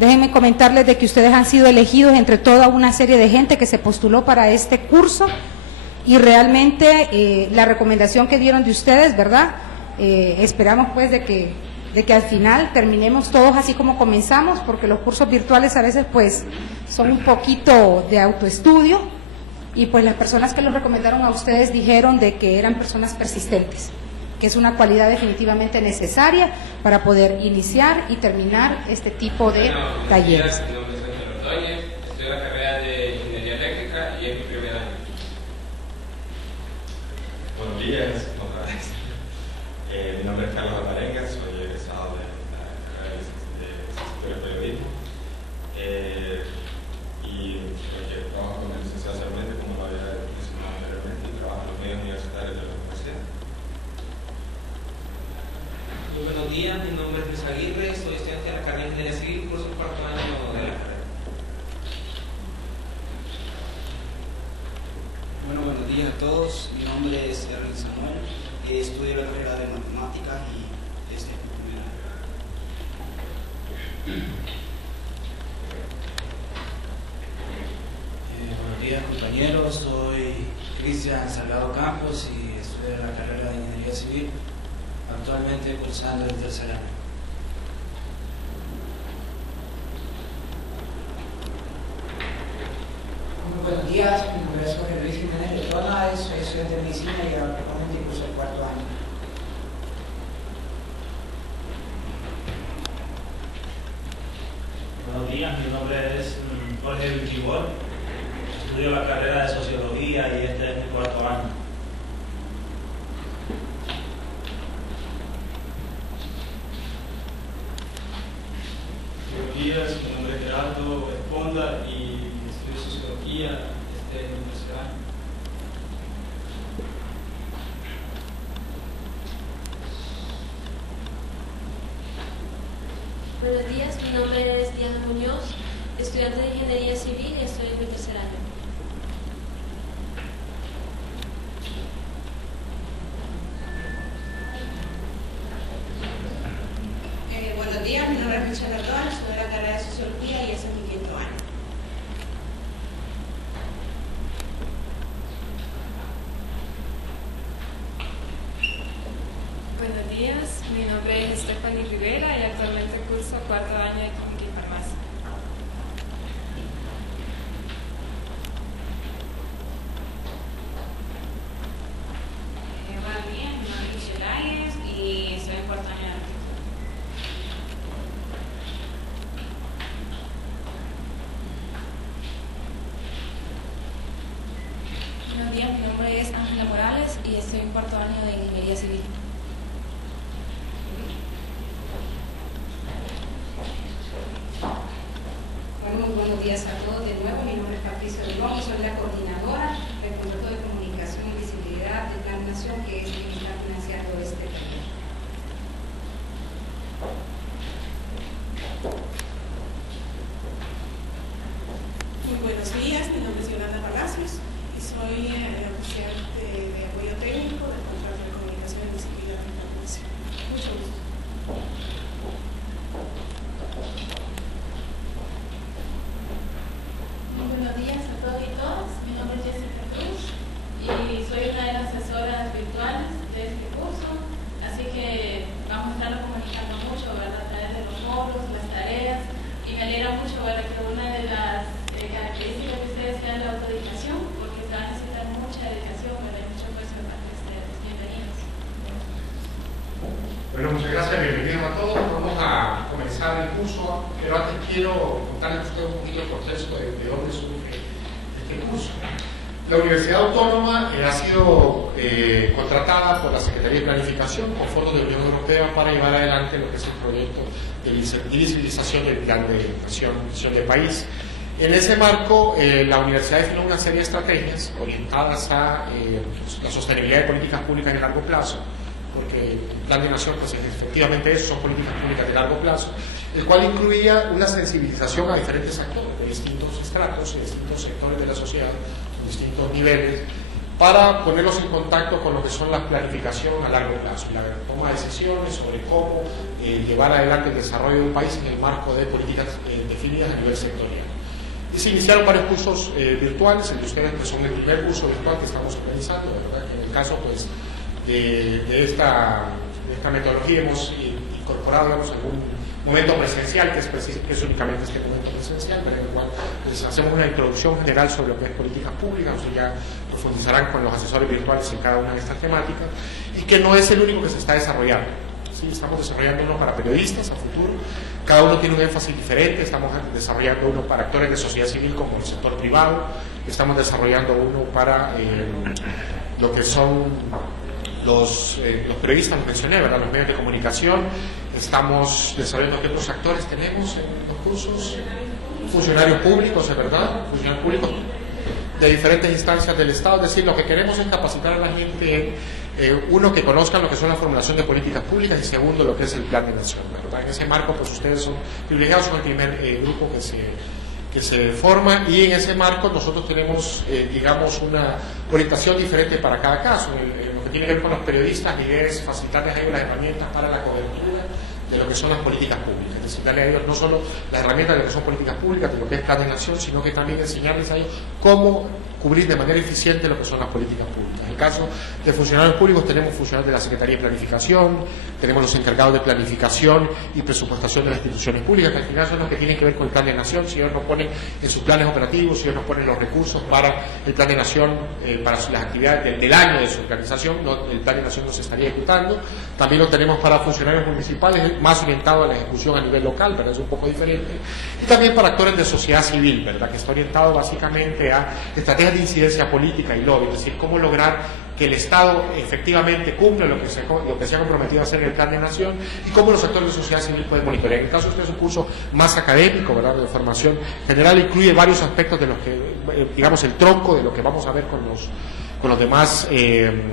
Déjenme comentarles de que ustedes han sido elegidos entre toda una serie de gente que se postuló para este curso y realmente la recomendación que dieron de ustedes, ¿verdad? Esperamos pues de que al final terminemos todos así como comenzamos, porque los cursos virtuales a veces pues son un poquito de autoestudio y pues las personas que los recomendaron a ustedes dijeron de que eran personas persistentes, que es una cualidad definitivamente necesaria para poder iniciar y terminar este tipo de talleres. Mi nombre es Ángel Ordóñez, estudio la carrera de Ingeniería Eléctrica y es mi primer año. Buenos días, otra vez. Mi nombre es Carlos Alvarenga, soy egresado de la carrera de Licenciatura de Periodismo y trabajo con el licenciado Sarmiento, como lo había mencionado anteriormente, y trabajo en los medios universitarios de la universidad. Muy buenos días, mi nombre es Luis Aguirre, soy estudiante de la carrera de Ingeniería Civil, curso el cuarto año de la carrera. Bueno, buenos días a todos, mi nombre es Erwin Samuel, estudio la carrera de Matemáticas y este es mi primer año. Buenos días compañeros, soy Cristian Salgado Campos y estudio la carrera de Ingeniería Civil, actualmente cursando el tercer año. Muy buenos días, mi nombre es Jorge Luis Jiménez Letona, soy estudiante de medicina y actualmente curso el cuarto año. Buenos días, mi nombre es Jorge Vilchibor, estudio la carrera de Sociología y este es mi cuarto año. Buenos días, mi nombre es Gerardo Esponda y estudio Sociología, este es mi tercer año. Buenos días, mi nombre es Diana Muñoz, estudiante de Ingeniería Civil y estoy en mi tercer año. Buenos días, mi nombre es Michelle Ardón, estudio la carrera de Sociología y este es mi quinto año. Buenos días, mi nombre es Stephanie Rivera y actualmente curso cuarto año de Química y Farmacia. Buenos días, mi nombre es Michelle Águez y estoy en cuarto año de arquitectura. Buenos días, mi nombre es Ángela Morales y estoy en cuarto año de Ingeniería Civil. Bueno, muy buenos días a todos de nuevo. Mi nombre es Patricia Durón y soy la coordinadora del Proyecto de Comunicación y Visibilidad de Plan Nación, que es quien está financiando este taller. Muy buenos días, mi nombre es Yolanda Palacios y soy oficial de apoyo técnico del contrato de comunicación y visibilidad de Plan Nación. Mucho gusto. Muy buenos días a todos y todas. Mi nombre es Jessica Cruz y soy una de las asesoras virtuales de este curso. Así que vamos a estarnos comunicando mucho, ¿verdad? A través de los foros, las tareas. Y me alegra mucho, ¿verdad? Que una de las características de ustedes sea la autodedicación, porque se va a necesitar mucha dedicación, ¿verdad? Y mucho esfuerzo de parte de ustedes. Bienvenidos. Bueno, muchas gracias, bienvenidos a todos. Vamos a comenzar el curso, pero antes quiero contarles a ustedes un poquito el contexto de dónde surge este curso. La Universidad Autónoma ha sido contratada por la Secretaría de Planificación con fondos de la Unión Europea para llevar adelante lo que es el proyecto de visibilización del plan de educación, visión de país. En ese marco, la universidad definió una serie de estrategias orientadas a la sostenibilidad de políticas públicas de largo plazo, porque el Plan de Nación pues, es efectivamente eso, son políticas públicas de largo plazo, el cual incluía una sensibilización a diferentes actores de distintos estratos, de distintos sectores de la sociedad, con distintos niveles, para ponerlos en contacto con lo que son las planificaciones a largo plazo, la toma de decisiones sobre cómo llevar adelante el desarrollo de un país en el marco de políticas definidas a nivel sectorial. Y se iniciaron varios cursos virtuales, el de ustedes pues, son el primer curso virtual que estamos organizando, ¿verdad? Que en el caso pues, de esta metodología hemos incorporado digamos, algún momento presencial, que es únicamente este momento presencial, pero en el cual pues, hacemos una introducción general sobre lo que es políticas públicas, o sea, ya profundizarán con los asesores virtuales en cada una de estas temáticas, y que no es el único que se está desarrollando. ¿Sí? Estamos desarrollando uno para periodistas a futuro, cada uno tiene un énfasis diferente, estamos desarrollando uno para actores de sociedad civil como el sector privado, estamos desarrollando uno para lo que son los periodistas, los mencioné, ¿verdad? Los medios de comunicación, estamos desarrollando qué otros actores tenemos en los cursos, funcionarios públicos, ¿es verdad? Funcionarios públicos de diferentes instancias del Estado, es decir, lo que queremos es capacitar a la gente uno, que conozcan lo que son la formulación de políticas públicas y segundo, lo que es el plan de nación, ¿verdad? En ese marco, pues ustedes son privilegiados, son el primer grupo que se forma y en ese marco nosotros tenemos, digamos, una orientación diferente para cada caso. Lo que tiene que ver con los periodistas, la idea es facilitarles a ellos las herramientas para la cobertura de lo que son las políticas públicas, es decir, darle a ellos no solo las herramientas de lo que son políticas públicas, de lo que es plan de nación, sino que también enseñarles a ellos cómo cubrir de manera eficiente lo que son las políticas públicas. En el caso de funcionarios públicos tenemos funcionarios de la Secretaría de Planificación, tenemos los encargados de planificación y presupuestación de las instituciones públicas, que al final son los que tienen que ver con el plan de nación. Si ellos nos ponen en sus planes operativos, si ellos nos ponen los recursos para el plan de nación, para las actividades del año de su organización, el plan de nación no se estaría ejecutando. También lo tenemos para funcionarios municipales, más orientado a la ejecución a nivel local, ¿verdad? Es un poco diferente. Y también para actores de sociedad civil, ¿verdad? Que está orientado básicamente a estrategias de incidencia política y lobby, es decir, cómo lograr que el Estado efectivamente cumpla lo que se ha comprometido a hacer en el plan de nación y cómo los actores de sociedad civil pueden monitorear. En el caso de usted es un curso más académico, ¿verdad? De formación general, incluye varios aspectos de los que, digamos, el tronco de lo que vamos a ver con los demás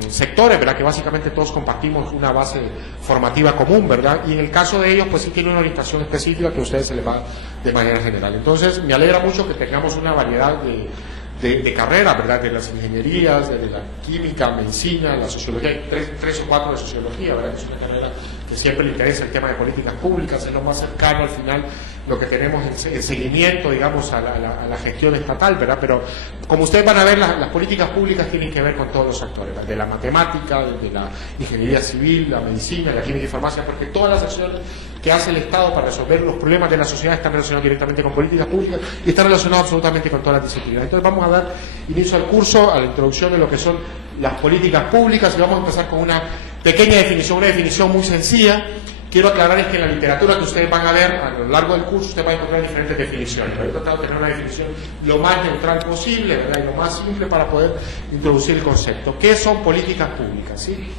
sectores, ¿verdad? Que básicamente todos compartimos una base formativa común, ¿verdad? Y en el caso de ellos, pues sí tiene una orientación específica que a ustedes se les va de manera general. Entonces, me alegra mucho que tengamos una variedad de carreras, ¿verdad? De las ingenierías, de la química, medicina, la sociología, hay tres o cuatro de sociología, ¿verdad? Que es una carrera que siempre le interesa el tema de políticas públicas, es lo más cercano al final lo que tenemos en seguimiento, digamos, a la gestión estatal, ¿verdad? Pero como ustedes van a ver, las políticas públicas tienen que ver con todos los actores, ¿verdad? De la matemática, de la ingeniería civil, la medicina, la química y farmacia, porque todas las acciones que hace el Estado para resolver los problemas de la sociedad están relacionadas directamente con políticas públicas y están relacionadas absolutamente con todas las disciplinas. Entonces vamos a dar inicio al curso, a la introducción de lo que son las políticas públicas y vamos a empezar con una pequeña definición, una definición muy sencilla. Quiero aclararles que en la literatura que ustedes van a ver a lo largo del curso ustedes van a encontrar diferentes definiciones. He tratado de tener una definición lo más neutral posible, ¿verdad? Y lo más simple para poder introducir el concepto. ¿Qué son políticas públicas? ¿Sí?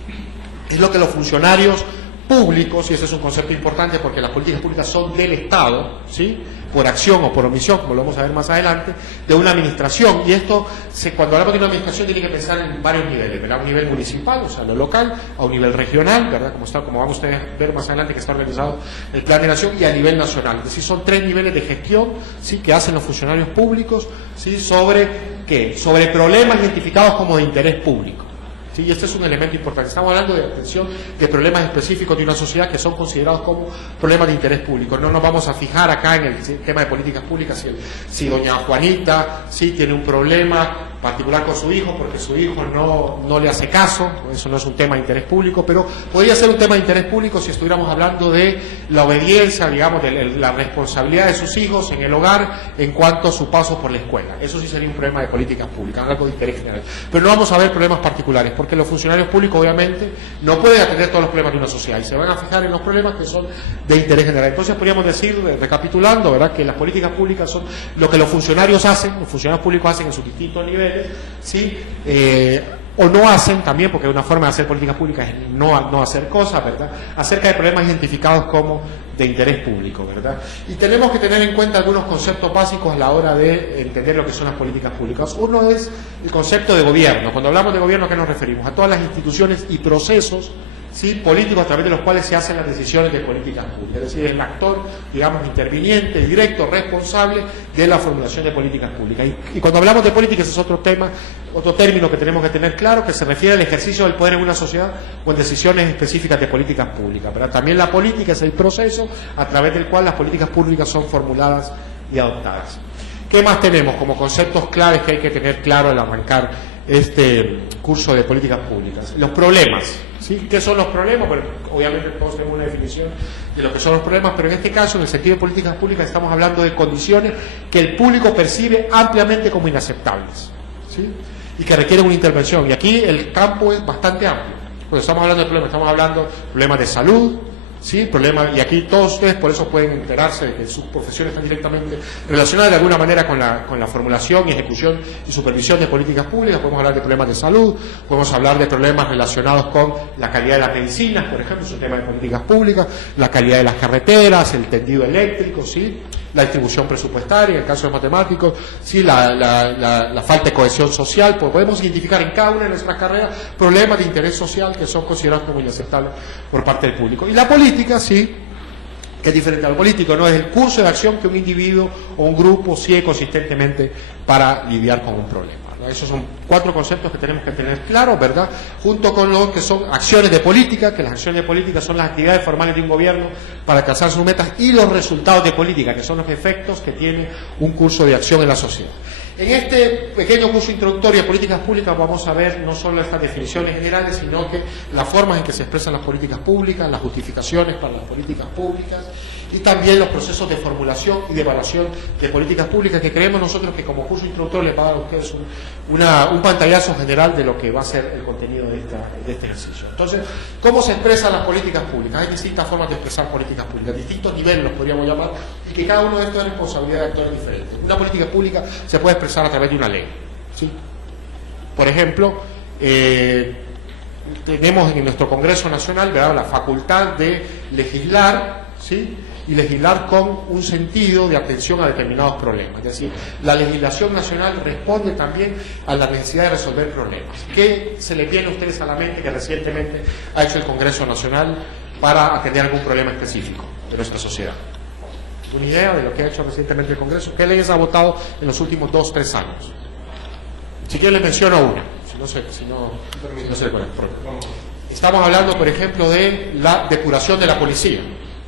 Es lo que los funcionarios públicos, y ese es un concepto importante porque las políticas públicas son del Estado, ¿sí? Por acción o por omisión, como lo vamos a ver más adelante, de una administración. Y esto, cuando hablamos de una administración, tiene que pensar en varios niveles, ¿verdad? A un nivel municipal, o sea, lo local, a un nivel regional, ¿verdad? Como vamos a ver más adelante que está organizado el Plan de Nación, y a nivel nacional. Es decir, son tres niveles de gestión, ¿sí? Que hacen los funcionarios públicos, ¿sí? Sobre problemas identificados como de interés público. ¿Sí? Y este es un elemento importante. Estamos hablando de atención de problemas específicos de una sociedad que son considerados como problemas de interés público. No nos vamos a fijar acá en el tema de políticas públicas si doña Juanita tiene un problema particular con su hijo porque su hijo no le hace caso. Eso no es un tema de interés público, pero podría ser un tema de interés público si estuviéramos hablando de la obediencia, digamos, de la responsabilidad de sus hijos en el hogar en cuanto a su paso por la escuela. Eso sí sería un problema de políticas públicas, algo de interés general. Pero no vamos a ver problemas particulares, porque los funcionarios públicos obviamente no pueden atender todos los problemas de una sociedad y se van a fijar en los problemas que son de interés general. Entonces podríamos decir, recapitulando, ¿verdad?, que las políticas públicas son lo que los funcionarios públicos hacen en sus distintos niveles, ¿sí? O no hacen también, porque una forma de hacer políticas públicas es no hacer cosas, ¿verdad?, acerca de problemas identificados como de interés público, ¿verdad? Y tenemos que tener en cuenta algunos conceptos básicos a la hora de entender lo que son las políticas públicas. Uno es el concepto de gobierno. Cuando hablamos de gobierno, ¿a qué nos referimos? A todas las instituciones y procesos, ¿sí?, políticos a través de los cuales se hacen las decisiones de políticas públicas. Es decir, el actor, digamos, interviniente, directo, responsable de la formulación de políticas públicas. Y cuando hablamos de política, ese es otro tema, otro término que tenemos que tener claro, que se refiere al ejercicio del poder en una sociedad o en decisiones específicas de políticas públicas, ¿verdad? También la política es el proceso a través del cual las políticas públicas son formuladas y adoptadas. ¿Qué más tenemos como conceptos claves que hay que tener claro al arrancar este curso de políticas públicas? Los problemas, ¿sí? ¿Qué son los problemas? Bueno, obviamente todos tenemos una definición de lo que son los problemas, pero en este caso, en el sentido de políticas públicas, estamos hablando de condiciones que el público percibe ampliamente como inaceptables, ¿sí?, y que requieren una intervención. Y aquí el campo es bastante amplio. Cuando estamos hablando de problemas, estamos hablando de problemas de salud, ¿sí?, problemas, y aquí todos ustedes por eso pueden enterarse de que sus profesiones están directamente relacionadas de alguna manera con la formulación y ejecución y supervisión de políticas públicas. Podemos hablar de problemas de salud, podemos hablar de problemas relacionados con la calidad de las medicinas, por ejemplo, es un tema de políticas públicas, la calidad de las carreteras, el tendido eléctrico, ¿sí?, la distribución presupuestaria, en el caso de matemáticos, ¿sí?, la falta de cohesión social. Pues podemos identificar en cada una de nuestras carreras problemas de interés social que son considerados como inaceptables por parte del público. Y la política, sí, que es diferente al político, no es el curso de acción que un individuo o un grupo sigue consistentemente para lidiar con un problema. Esos son 4 conceptos que tenemos que tener claros, ¿verdad? Junto con lo que son acciones de política, que las acciones de política son las actividades formales de un gobierno para alcanzar sus metas, y los resultados de política, que son los efectos que tiene un curso de acción en la sociedad. En este pequeño curso introductorio de políticas públicas vamos a ver no solo estas definiciones generales, sino que las formas en que se expresan las políticas públicas, las justificaciones para las políticas públicas, y también los procesos de formulación y de evaluación de políticas públicas, que creemos nosotros que como curso introductorio les va a dar a ustedes un pantallazo general de lo que va a ser el contenido de este ejercicio. Entonces, ¿cómo se expresan las políticas públicas? Hay distintas formas de expresar políticas públicas, distintos niveles los podríamos llamar, y que cada uno de estos es responsabilidad de actores diferentes. Una política pública se puede expresar a través de una ley, ¿sí? Por ejemplo, tenemos en nuestro Congreso Nacional, ¿verdad?, la facultad de legislar, ¿sí?, y legislar con un sentido de atención a determinados problemas. Es decir, la legislación nacional responde también a la necesidad de resolver problemas. ¿Qué se les viene a ustedes a la mente que recientemente ha hecho el Congreso Nacional para atender algún problema específico de nuestra sociedad? ¿Una idea de lo que ha hecho recientemente el Congreso? ¿Qué leyes ha votado en los últimos 2-3 años? Si quieren les menciono una, si no se recuerdan. Estamos hablando, por ejemplo, de la depuración de la policía.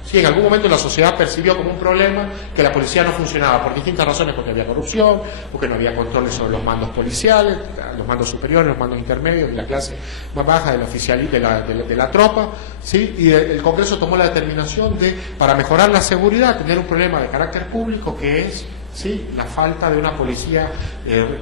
Sí, en algún momento la sociedad percibió como un problema que la policía no funcionaba por distintas razones, porque había corrupción, porque no había controles sobre los mandos policiales, los mandos superiores, los mandos intermedios y la clase más baja del oficial de la tropa, ¿sí? Y el Congreso tomó la determinación de, para mejorar la seguridad, tener un problema de carácter público que es, ¿sí?, la falta de una policía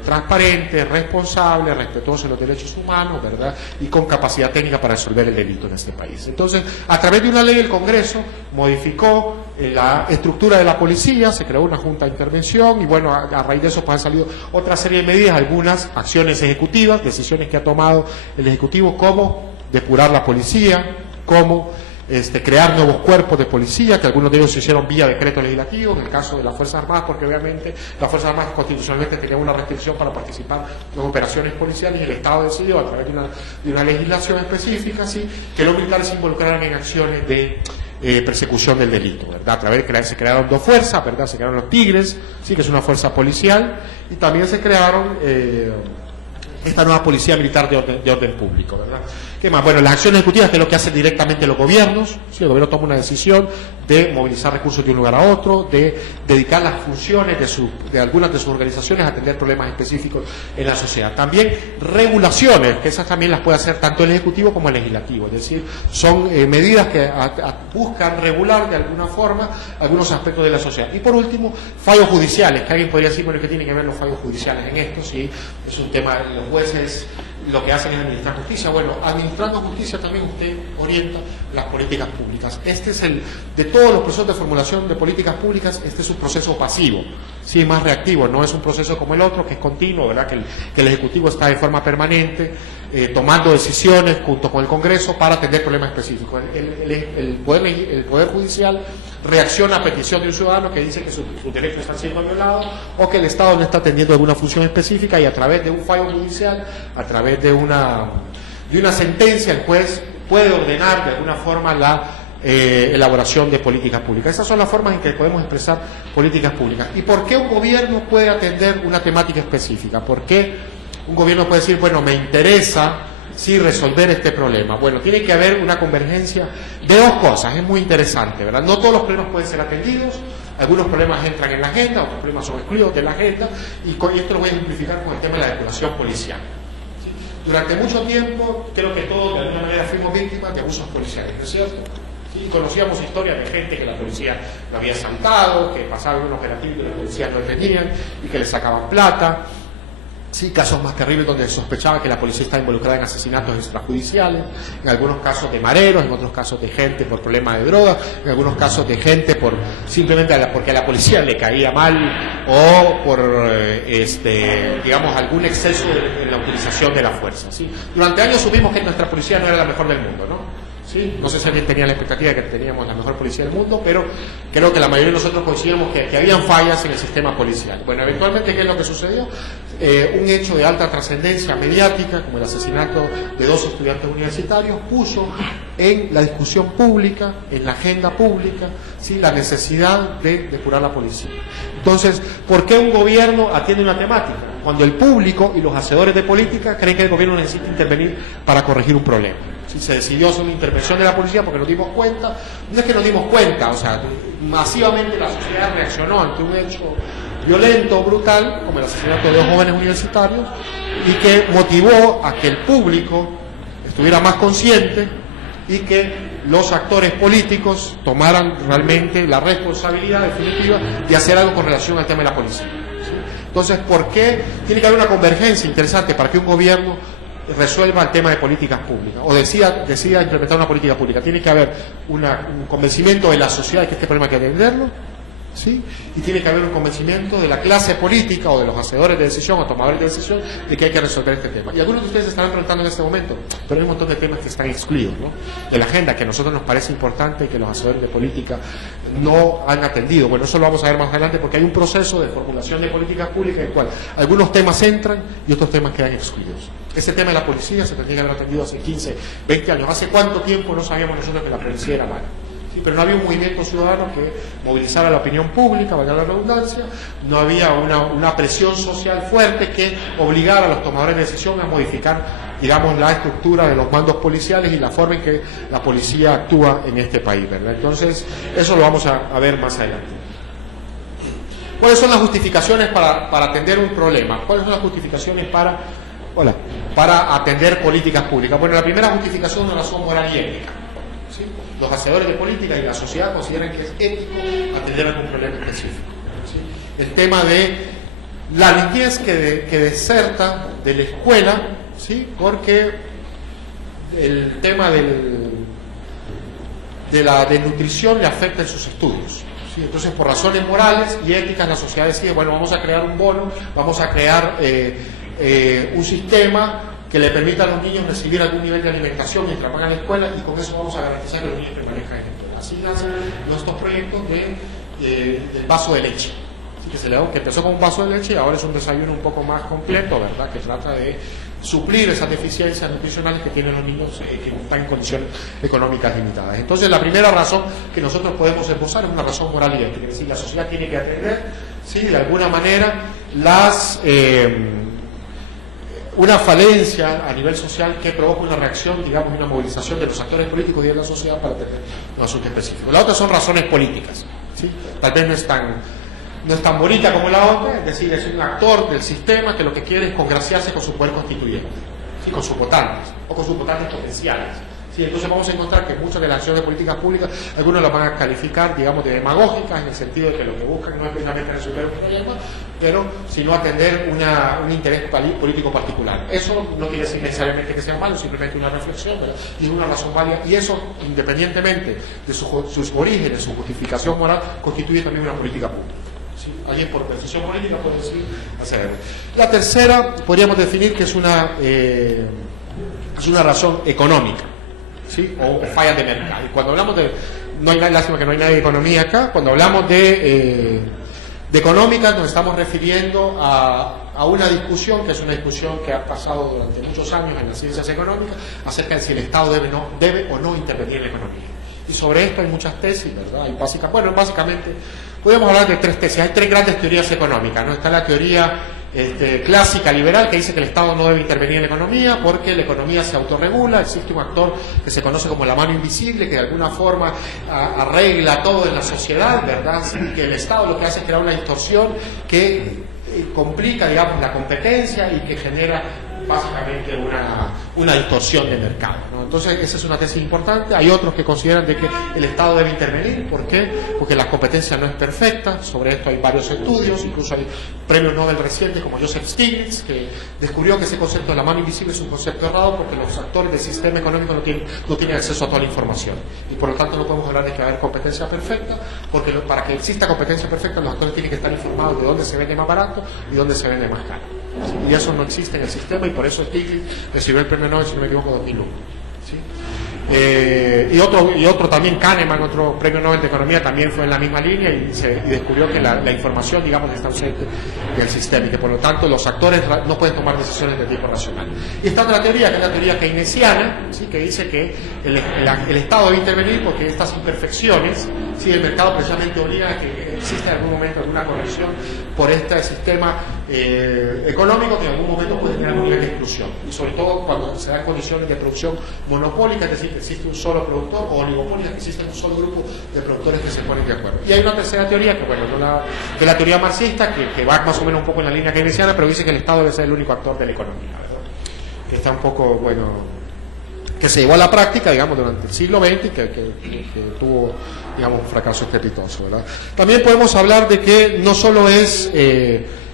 transparente, responsable, respetuosa de los derechos humanos, ¿verdad?, y con capacidad técnica para resolver el delito en este país. Entonces, a través de una ley, el Congreso modificó la estructura de la policía, se creó una junta de intervención, y bueno, a raíz de eso pues han salido otra serie de medidas, algunas acciones ejecutivas, decisiones que ha tomado el Ejecutivo, como depurar la policía, como crear nuevos cuerpos de policía, que algunos de ellos se hicieron vía decreto legislativo, en el caso de las Fuerzas Armadas, porque obviamente las Fuerzas Armadas constitucionalmente tenían una restricción para participar en operaciones policiales, y el Estado decidió, a través de una legislación específica, ¿sí?, que los militares se involucraran en acciones de persecución del delito, ¿verdad? A través de se crearon 2 fuerzas, ¿verdad? Se crearon los Tigres, sí, que es una fuerza policial, y también se crearon esta nueva policía militar de orden público, ¿verdad? ¿Qué más? Bueno, las acciones ejecutivas, que es lo que hacen directamente los gobiernos, ¿sí? El gobierno toma una decisión de movilizar recursos de un lugar a otro, de dedicar las funciones de algunas de sus organizaciones a atender problemas específicos en la sociedad. También regulaciones, que esas también las puede hacer tanto el Ejecutivo como el Legislativo, es decir, son medidas que buscan regular de alguna forma algunos aspectos de la sociedad. Y por último, fallos judiciales, que alguien podría decir, bueno, ¿qué tienen que ver los fallos judiciales en esto? Sí, es un tema, los jueces lo que hacen es administrar justicia. Bueno, administrando justicia también usted orienta las políticas públicas. Este es de todos los procesos de formulación de políticas públicas, este es un proceso pasivo, sí, más reactivo, no es un proceso como el otro, que es continuo, ¿verdad? Que el Ejecutivo está de forma permanente, tomando decisiones junto con el Congreso para atender problemas específicos. El Poder Judicial reacciona a petición de un ciudadano que dice que sus derechos están siendo violados, o que el Estado no está atendiendo alguna función específica, y a través de un fallo judicial, a través de una sentencia, el juez puede ordenar de alguna forma la elaboración de políticas públicas. Esas son las formas en que podemos expresar políticas públicas. ¿Y por qué un gobierno puede atender una temática específica? ¿Por qué un gobierno puede decir, bueno, me interesa resolver este problema? Bueno, tiene que haber una convergencia de dos cosas, es muy interesante, ¿verdad? No todos los problemas pueden ser atendidos, algunos problemas entran en la agenda, otros problemas son excluidos de la agenda, y esto lo voy a ejemplificar con el tema de la depuración policial. ¿Sí? Durante mucho tiempo, creo que todos de alguna manera fuimos víctimas de abusos policiales, ¿no es cierto? ¿Sí? Conocíamos historias de gente que la policía lo había asaltado, que pasaban un operativo y la policía no entendían y que le sacaban plata. Sí, casos más terribles donde sospechaba que la policía estaba involucrada en asesinatos extrajudiciales, en algunos casos de mareros, en otros casos de gente por problemas de droga, en algunos casos de gente por simplemente porque a la policía le caía mal o por digamos algún exceso en la utilización de la fuerza. ¿Sí? Durante años supimos que nuestra policía no era la mejor del mundo, ¿no? ¿Sí? No sé si alguien tenía la expectativa de que teníamos la mejor policía del mundo, pero creo que la mayoría de nosotros coincidíamos que habían fallas en el sistema policial. Bueno, eventualmente, ¿qué es lo que sucedió? Un hecho de alta trascendencia mediática, como el asesinato de 2 estudiantes universitarios, puso en la discusión pública, en la agenda pública, ¿sí? La necesidad de depurar la policía. Entonces, ¿por qué un gobierno atiende una temática? Cuando el público y los hacedores de política creen que el gobierno necesita intervenir para corregir un problema. ¿Sí? Se decidió hacer una intervención de la policía porque nos dimos cuenta, no es que nos dimos cuenta, o sea, masivamente la sociedad reaccionó ante un hecho violento, brutal, como el asesinato de 2 jóvenes universitarios, y que motivó a que el público estuviera más consciente y que los actores políticos tomaran realmente la responsabilidad definitiva de hacer algo con relación al tema de la policía. ¿Sí? Entonces, ¿por qué tiene que haber una convergencia interesante para que un gobierno resuelva el tema de políticas públicas o decida implementar una política pública? Tiene que haber un convencimiento de la sociedad de que este problema hay que atenderlo, ¿sí? Y tiene que haber un convencimiento de la clase política o de los hacedores de decisión o tomadores de decisión de que hay que resolver este tema. Y algunos de ustedes se estarán preguntando en este momento, pero hay un montón de temas que están excluidos, ¿no?, de la agenda, que a nosotros nos parece importante y que los hacedores de política no han atendido. Bueno, eso lo vamos a ver más adelante porque hay un proceso de formulación de políticas públicas en el cual algunos temas entran y otros temas quedan excluidos. Ese tema de la policía se tendría que haber atendido hace 15, 20 años. ¿Hace cuánto tiempo no sabíamos nosotros que la policía era mala? Sí, pero no había un movimiento ciudadano que movilizara la opinión pública, valga la redundancia, no había una presión social fuerte que obligara a los tomadores de decisión a modificar, digamos, la estructura de los mandos policiales y la forma en que la policía actúa en este país, ¿verdad? Entonces, eso lo vamos a ver más adelante. ¿Cuáles son las justificaciones para atender un problema? ¿Cuáles son las justificaciones para atender políticas públicas? Bueno, la primera justificación es una razón moral y ética. ¿Sí? Los hacedores de política y la sociedad consideran que es ético atender algún problema específico. ¿Sí? El tema de la niñez que deserta de la escuela, ¿sí?, porque el tema de la desnutrición le afecta en sus estudios. ¿Sí? Entonces, por razones morales y éticas, la sociedad decide, bueno, vamos a crear un bono, vamos a crear un sistema que le permita a los niños recibir algún nivel de alimentación mientras van a la escuela, y con eso vamos a garantizar que los niños permanezcan en la escuela. Así nacen nuestros proyectos del vaso de leche, ¿sí? que empezó con un vaso de leche y ahora es un desayuno un poco más completo, ¿verdad?, que trata de suplir esas deficiencias nutricionales que tienen los niños que están en condiciones económicas limitadas. Entonces, la primera razón que nosotros podemos esbozar es una razón moral y ética, es decir, la sociedad tiene que atender, ¿sí?, de alguna manera una falencia a nivel social que provoca una reacción, digamos, una movilización de los actores políticos y de la sociedad para atender un asunto específico. La otra son razones políticas, ¿sí? Tal vez no es tan bonita como la otra, es decir, es un actor del sistema que lo que quiere es congraciarse con su poder constituyente, ¿sí?, con sus votantes o con sus votantes potenciales. ¿Sí? Entonces vamos a encontrar que muchas de las acciones de políticas públicas, algunos las van a calificar, digamos, de demagógicas, en el sentido de que lo que buscan no es precisamente resolver un problema, pero sino atender un interés político particular. Eso no quiere decir necesariamente que sea malo, simplemente una reflexión, ¿verdad?, y una razón válida, y eso, independientemente de sus orígenes, su justificación moral, constituye también una política pública. ¿Sí? Alguien por decisión política puede decir hacerlo. La tercera podríamos definir que es una razón económica, ¿sí?, o fallas de mercado. Y cuando hablamos de, no hay lástima que no hay nadie de economía acá, cuando hablamos de De económica nos estamos refiriendo a una discusión que es una discusión que ha pasado durante muchos años en las ciencias económicas acerca de si el Estado debe o no intervenir en la economía. Y sobre esto hay muchas tesis, ¿verdad? Hay básicamente podemos hablar de tres tesis. Hay tres grandes teorías económicas, ¿no? Está la teoría clásica liberal que dice que el Estado no debe intervenir en la economía porque la economía se autorregula, existe un actor que se conoce como la mano invisible que de alguna forma arregla todo en la sociedad, ¿verdad? Así que el Estado lo que hace es crear una distorsión que complica, digamos, la competencia y que genera básicamente una distorsión de mercado, ¿no? Entonces esa es una tesis importante. Hay otros que consideran de que el Estado debe intervenir. ¿Por qué? Porque la competencia no es perfecta. Sobre esto hay varios estudios, incluso hay premios Nobel recientes como Joseph Stiglitz, que descubrió que ese concepto de la mano invisible es un concepto errado porque los actores del sistema económico no tienen acceso a toda la información y por lo tanto no podemos hablar de que va a haber competencia perfecta, porque para que exista competencia perfecta los actores tienen que estar informados de dónde se vende más barato y dónde se vende más caro. Y eso no existe en el sistema y por eso Stiglitz recibió el premio Nobel, si no me equivoco, 2001. ¿Sí? Y otro también, Kahneman, otro premio Nobel de Economía, también fue en la misma línea y descubrió que la información, digamos, está ausente del sistema y que por lo tanto los actores no pueden tomar decisiones de tipo racional. Y está otra teoría, que es la teoría keynesiana, ¿sí? Que dice que el Estado debe intervenir porque estas imperfecciones, ¿sí? El mercado precisamente obliga a que exista en algún momento alguna corrección por este sistema económico que en algún momento puede tener algún nivel de exclusión, y sobre todo cuando se dan condiciones de producción monopólica, es decir, que existe un solo productor, o oligopólica, que existe un solo grupo de productores que se ponen de acuerdo. Y hay una tercera teoría, que bueno, de la teoría marxista, que va más o menos un poco en la línea keynesiana, pero dice que el Estado debe ser el único actor de la economía, ¿verdad? Que está un poco, bueno, que se llevó a la práctica, digamos, durante el siglo XX y que tuvo, digamos, un fracaso estrepitoso, ¿verdad? También podemos hablar de que no solo es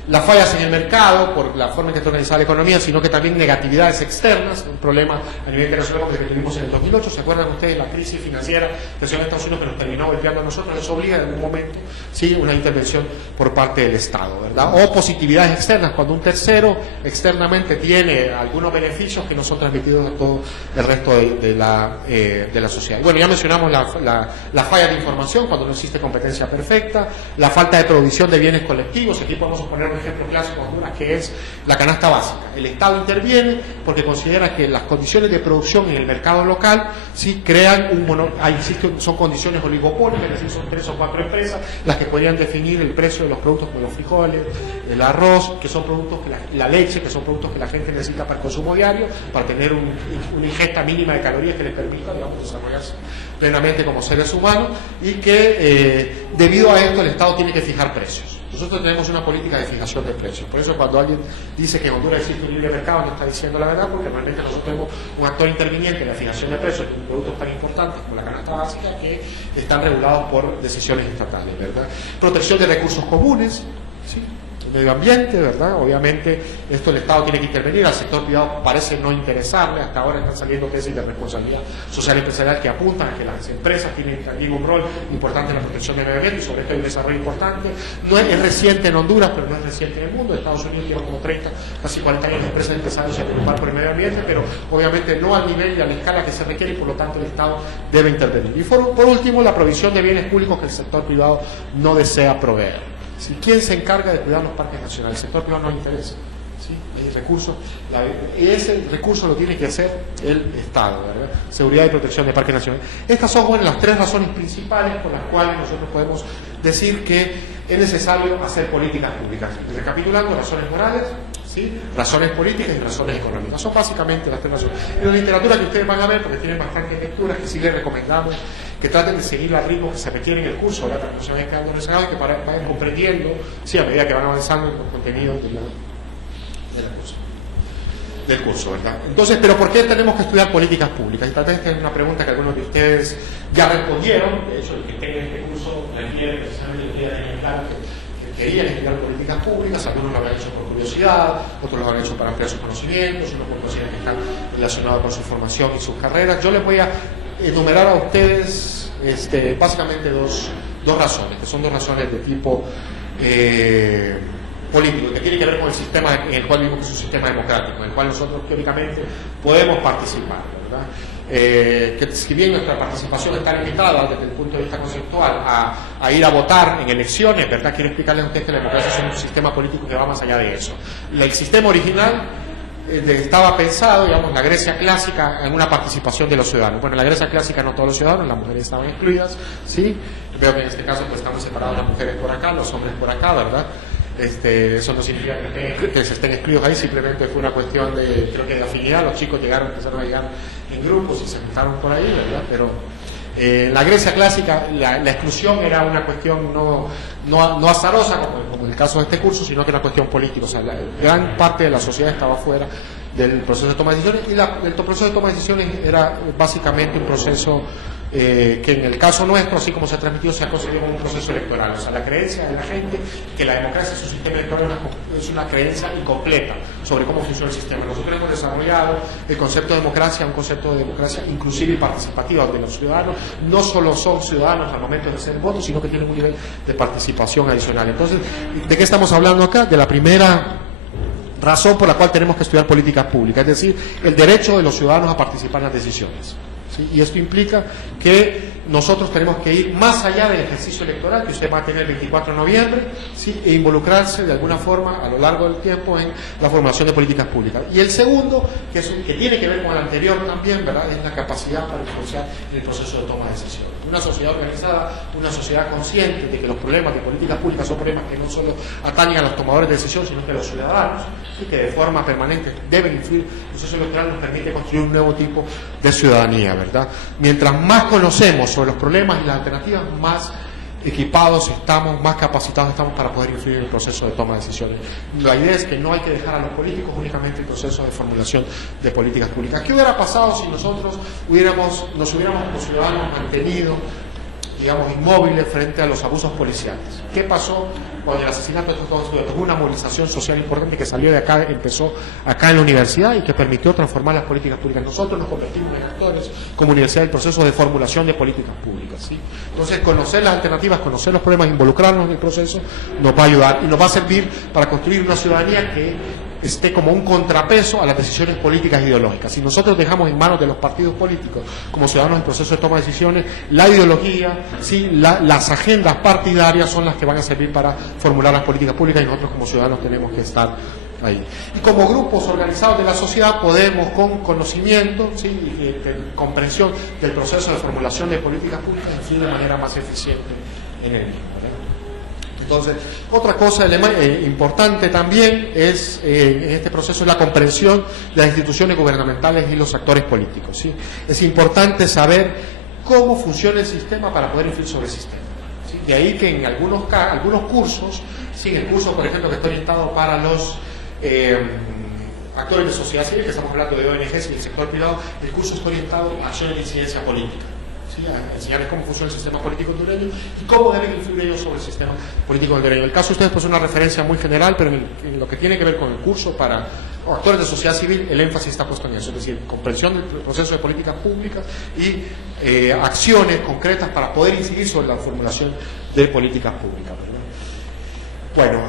las fallas en el mercado por la forma en que está organizada la economía, sino que también negatividades externas, un problema a nivel internacional que tuvimos en el 2008. ¿Se acuerdan ustedes de la crisis financiera que se dio en Estados Unidos que nos terminó golpeando a nosotros? Nos obliga en algún momento, sí, una intervención por parte del Estado, ¿verdad? O positividades externas, cuando un tercero externamente tiene algunos beneficios que no son transmitidos a todo el resto de la sociedad. Bueno, ya mencionamos la falla de información cuando no existe competencia perfecta, la falta de provisión de bienes colectivos. Aquí podemos poner un ejemplo clásico de Honduras, que es la canasta básica. El Estado interviene porque considera que las condiciones de producción en el mercado local sí crean son condiciones oligopólicas, es decir, son 3 o 4 empresas las que podrían definir el precio de los productos como los frijoles, el arroz, que son productos la leche, que son productos que la gente necesita para el consumo diario, para tener una ingesta mínima de calorías que les permita, digamos, desarrollarse plenamente como seres humanos, y que debido a esto el Estado tiene que fijar precios. Nosotros tenemos una política de fijación de precios. Por eso cuando alguien dice que en Honduras existe un libre mercado, no está diciendo la verdad, porque realmente nosotros tenemos un actor interviniente en la fijación de precios de productos tan importantes como la canasta básica, que están regulados por decisiones estatales, ¿verdad? Protección de recursos comunes, ¿sí? El medio ambiente, ¿verdad? Obviamente esto el Estado tiene que intervenir, al sector privado parece no interesarle. Hasta ahora están saliendo tesis de responsabilidad social empresarial que apuntan a que las empresas tienen también un rol importante en la protección del medio ambiente, y sobre esto hay un desarrollo importante. No es reciente en Honduras, pero no es reciente en el mundo. Estados Unidos lleva como 30, casi 40 años de empresas empezándose a preocupar por el medio ambiente, pero obviamente no al nivel y a la escala que se requiere, y por lo tanto el Estado debe intervenir. Y por último, la provisión de bienes públicos que el sector privado no desea proveer. ¿Quién se encarga de cuidar los parques nacionales? El sector privado no le interesa. ¿Sí? Hay recursos, y ese recurso lo tiene que hacer el Estado, ¿verdad? Seguridad y protección de parques nacionales. Estas son, bueno, las 3 razones principales por las cuales nosotros podemos decir que es necesario hacer políticas públicas. Recapitulando: razones morales, ¿sí? Razones políticas y razones económicas. Son básicamente las 3 razones. En la literatura que ustedes van a ver, porque tienen bastantes lecturas, que sí les recomendamos que traten de seguir al ritmo que se requiere en el curso, ¿verdad? Para que no se vayan quedando rezagados y que vayan comprendiendo, sí, a medida que van avanzando en los contenidos del curso, ¿verdad? Entonces, ¿pero por qué tenemos que estudiar políticas públicas? Y tal vez es una pregunta que algunos de ustedes ya respondieron. De hecho, el que tenga este curso requiere precisamente tener claro que querían estudiar políticas públicas. Algunos lo habrán hecho por curiosidad, otros lo habrán hecho para ampliar sus conocimientos, unos por considerar que están relacionados con su formación y sus carreras. Yo les voy a enumerar a ustedes básicamente dos razones, que son 2 razones de tipo político, que tiene que ver con el sistema en el cual vivimos, que es un sistema democrático, en el cual nosotros teóricamente podemos participar, ¿verdad? que si bien nuestra participación está limitada desde el punto de vista conceptual a ir a votar en elecciones, ¿verdad? Quiero explicarles a ustedes que la democracia es un sistema político que va más allá de eso. El sistema original estaba pensado, digamos, la Grecia clásica en una participación de los ciudadanos. Bueno, en la Grecia clásica no todos los ciudadanos, las mujeres estaban excluidas, ¿sí? Veo que en este caso pues estamos separados, las mujeres por acá, los hombres por acá, ¿verdad? Eso no significa que se estén excluidos ahí, simplemente fue una cuestión de, creo que de afinidad. Los chicos empezaron a llegar en grupos y se juntaron por ahí, ¿verdad? Pero en la Grecia clásica la exclusión era una cuestión no azarosa como en el caso de este curso, sino que era una cuestión política. O sea, la gran parte de la sociedad estaba fuera del proceso de toma de decisiones, y el proceso de toma de decisiones era básicamente un proceso que en el caso nuestro, así como se ha transmitido, se ha concebido como un proceso electoral. O sea, la creencia de la gente que la democracia es un sistema electoral es una creencia incompleta sobre cómo funciona el sistema. Nosotros hemos desarrollado el concepto de democracia, un concepto de democracia inclusiva y participativa, donde los ciudadanos no solo son ciudadanos al momento de hacer el voto, sino que tienen un nivel de participación adicional. Entonces, ¿de qué estamos hablando acá? De la primera razón por la cual tenemos que estudiar políticas públicas, es decir, el derecho de los ciudadanos a participar en las decisiones. ¿Sí? Y esto implica que nosotros tenemos que ir más allá del ejercicio electoral que usted va a tener el 24 de noviembre, ¿sí? E involucrarse de alguna forma a lo largo del tiempo en la formulación de políticas públicas. Y el segundo, que tiene que ver con el anterior también, ¿verdad?, es la capacidad para influenciar en el proceso de toma de decisiones. Una sociedad organizada, una sociedad consciente de que los problemas de políticas públicas son problemas que no solo atañen a los tomadores de decisión, sino que a los ciudadanos, ¿sí?, que de forma permanente deben influir. El proceso electoral nos permite construir un nuevo tipo de ciudadanía, ¿verdad? Mientras más conocemos sobre los problemas y las alternativas, más equipados estamos, más capacitados estamos para poder influir en el proceso de toma de decisiones. La idea es que no hay que dejar a los políticos únicamente el proceso de formulación de políticas públicas. ¿Qué hubiera pasado si nosotros nos hubiéramos como ciudadanos mantenido, digamos, inmóviles frente a los abusos policiales? ¿Qué pasó cuando el asesinato de estos dos estudiantes? Hubo una movilización social importante que salió de acá, empezó acá en la universidad y que permitió transformar las políticas públicas. Nosotros nos convertimos en actores como universidad del proceso de formulación de políticas públicas, ¿sí? Entonces, conocer las alternativas, conocer los problemas, involucrarnos en el proceso, nos va a ayudar y nos va a servir para construir una ciudadanía que esté como un contrapeso a las decisiones políticas e ideológicas. Si nosotros dejamos en manos de los partidos políticos, como ciudadanos del proceso de toma de decisiones, la ideología, ¿sí?, las agendas partidarias son las que van a servir para formular las políticas públicas, y nosotros como ciudadanos tenemos que estar ahí. Y como grupos organizados de la sociedad podemos, con conocimiento, ¿sí?, y comprensión del proceso de formulación de políticas públicas, influir de manera más eficiente en el mismo, ¿verdad? Entonces, otra cosa importante también es en este proceso es la comprensión de las instituciones gubernamentales y los actores políticos, ¿sí? Es importante saber cómo funciona el sistema para poder influir sobre el sistema, ¿sí? De ahí que en algunos cursos, ¿sí?, el curso, por ejemplo, que está orientado para los actores de sociedad civil, que estamos hablando de ONGs y del sector privado, el curso está orientado a acciones de incidencia política, ¿sí?, a enseñarles cómo funciona el sistema político hondureño y cómo deben influir ellos sobre el sistema político hondureño. El caso de ustedes pues es una referencia muy general, pero en lo que tiene que ver con el curso para actores de sociedad civil, el énfasis está puesto en eso, es decir, comprensión del proceso de políticas públicas y acciones concretas para poder incidir sobre la formulación de políticas públicas, ¿verdad? Bueno,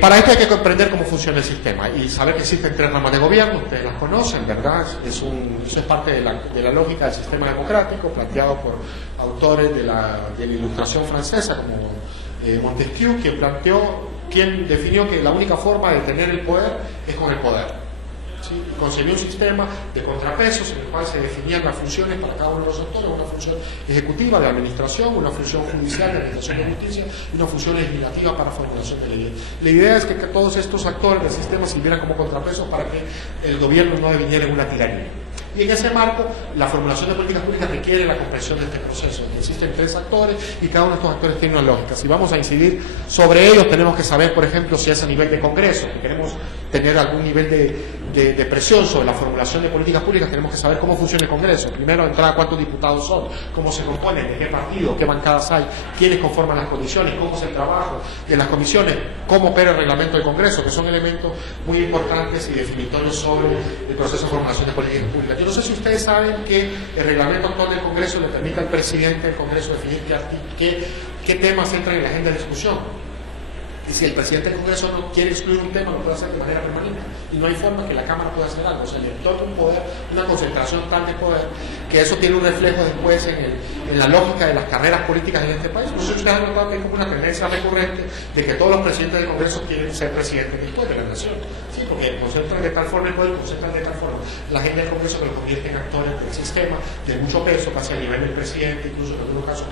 para esto hay que comprender cómo funciona el sistema y saber que existen 3 ramas de gobierno. Ustedes las conocen, ¿verdad? Eso es parte de la lógica del sistema democrático planteado por autores de la Ilustración francesa como Montesquieu, quien definió que la única forma de tener el poder es con el poder, ¿sí? Concebió un sistema de contrapesos en el cual se definían las funciones para cada uno de los actores: una función ejecutiva de administración, una función judicial de administración de justicia y una función legislativa para formulación de leyes. La idea es que todos estos actores del sistema sirvieran como contrapesos para que el gobierno no deviniera en una tiranía. Y en ese marco, la formulación de políticas públicas requiere la comprensión de este proceso. Existen 3 actores y cada uno de estos actores tiene una lógica. Si vamos a incidir sobre ellos, tenemos que saber, por ejemplo, si es a nivel de Congreso, que queremos tener algún nivel de presión sobre la formulación de políticas públicas, tenemos que saber cómo funciona el Congreso. Primero, de entrada, cuántos diputados son, cómo se componen, de qué partido, qué bancadas hay, quiénes conforman las condiciones, cómo es el trabajo de las comisiones, cómo opera el reglamento del Congreso, que son elementos muy importantes y definitorios sobre el proceso de formulación de políticas públicas. Yo no sé si ustedes saben que el reglamento actual del Congreso le permite al presidente del Congreso definir qué temas entran en la agenda de discusión. Y si el presidente del Congreso no quiere excluir un tema, lo puede hacer de manera permanente. Y no hay forma que la Cámara pueda hacer algo. O sea, le toca un poder, una concentración tan de poder, que eso tiene un reflejo después en la lógica de las carreras políticas en este país. Nosotros ustedes han notado que hay como una tendencia recurrente de que todos los presidentes del Congreso quieren ser presidentes después de la nación. Sí, porque concentran de tal forma el poder, concentran de tal forma la agenda del Congreso que lo convierte en actores del sistema de mucho peso, casi a nivel del presidente, incluso en algunos casos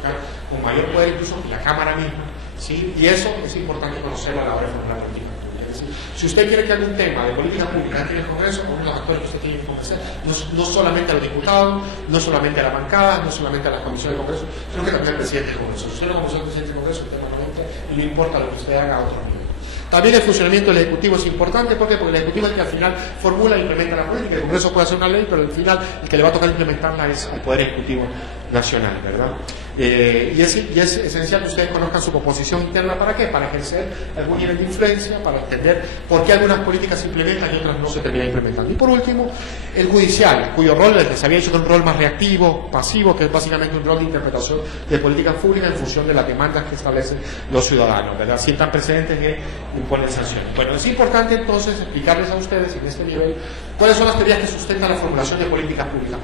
con mayor poder incluso que la Cámara misma. ¿Sí? Y eso es importante conocerlo a la hora de formular política pública. Es decir, si usted quiere que haya un tema de política pública en el Congreso, uno de los actores que usted tiene que convencer, no solamente a los diputados, no solamente a la bancada, no solamente a las comisiones del Congreso, sino que también al presidente del Congreso. Si usted no conoce al presidente del Congreso, el tema no entra y no importa lo que usted haga a otro nivel. También el funcionamiento del Ejecutivo es importante, ¿por qué? Porque el Ejecutivo es el que al final formula e implementa la política. El Congreso puede hacer una ley, pero al final el que le va a tocar implementarla es al Poder Ejecutivo Nacional, ¿verdad? Y es esencial que ustedes conozcan su composición interna. ¿Para qué? Para ejercer algún nivel de influencia, para entender por qué algunas políticas se implementan y otras no se terminan implementando. Y por último, el judicial, cuyo rol, les había dicho que es un rol más reactivo, pasivo, que es básicamente un rol de interpretación de políticas públicas en función de las demandas que establecen los ciudadanos, ¿verdad? Sientan precedentes que imponen sanciones. Bueno, es importante entonces explicarles a ustedes en este nivel cuáles son las teorías que sustentan la formulación de políticas públicas.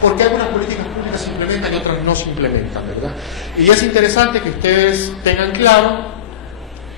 ¿Por qué algunas políticas públicas se implementan y otras no se implementan, ¿verdad? Y es interesante que ustedes tengan claro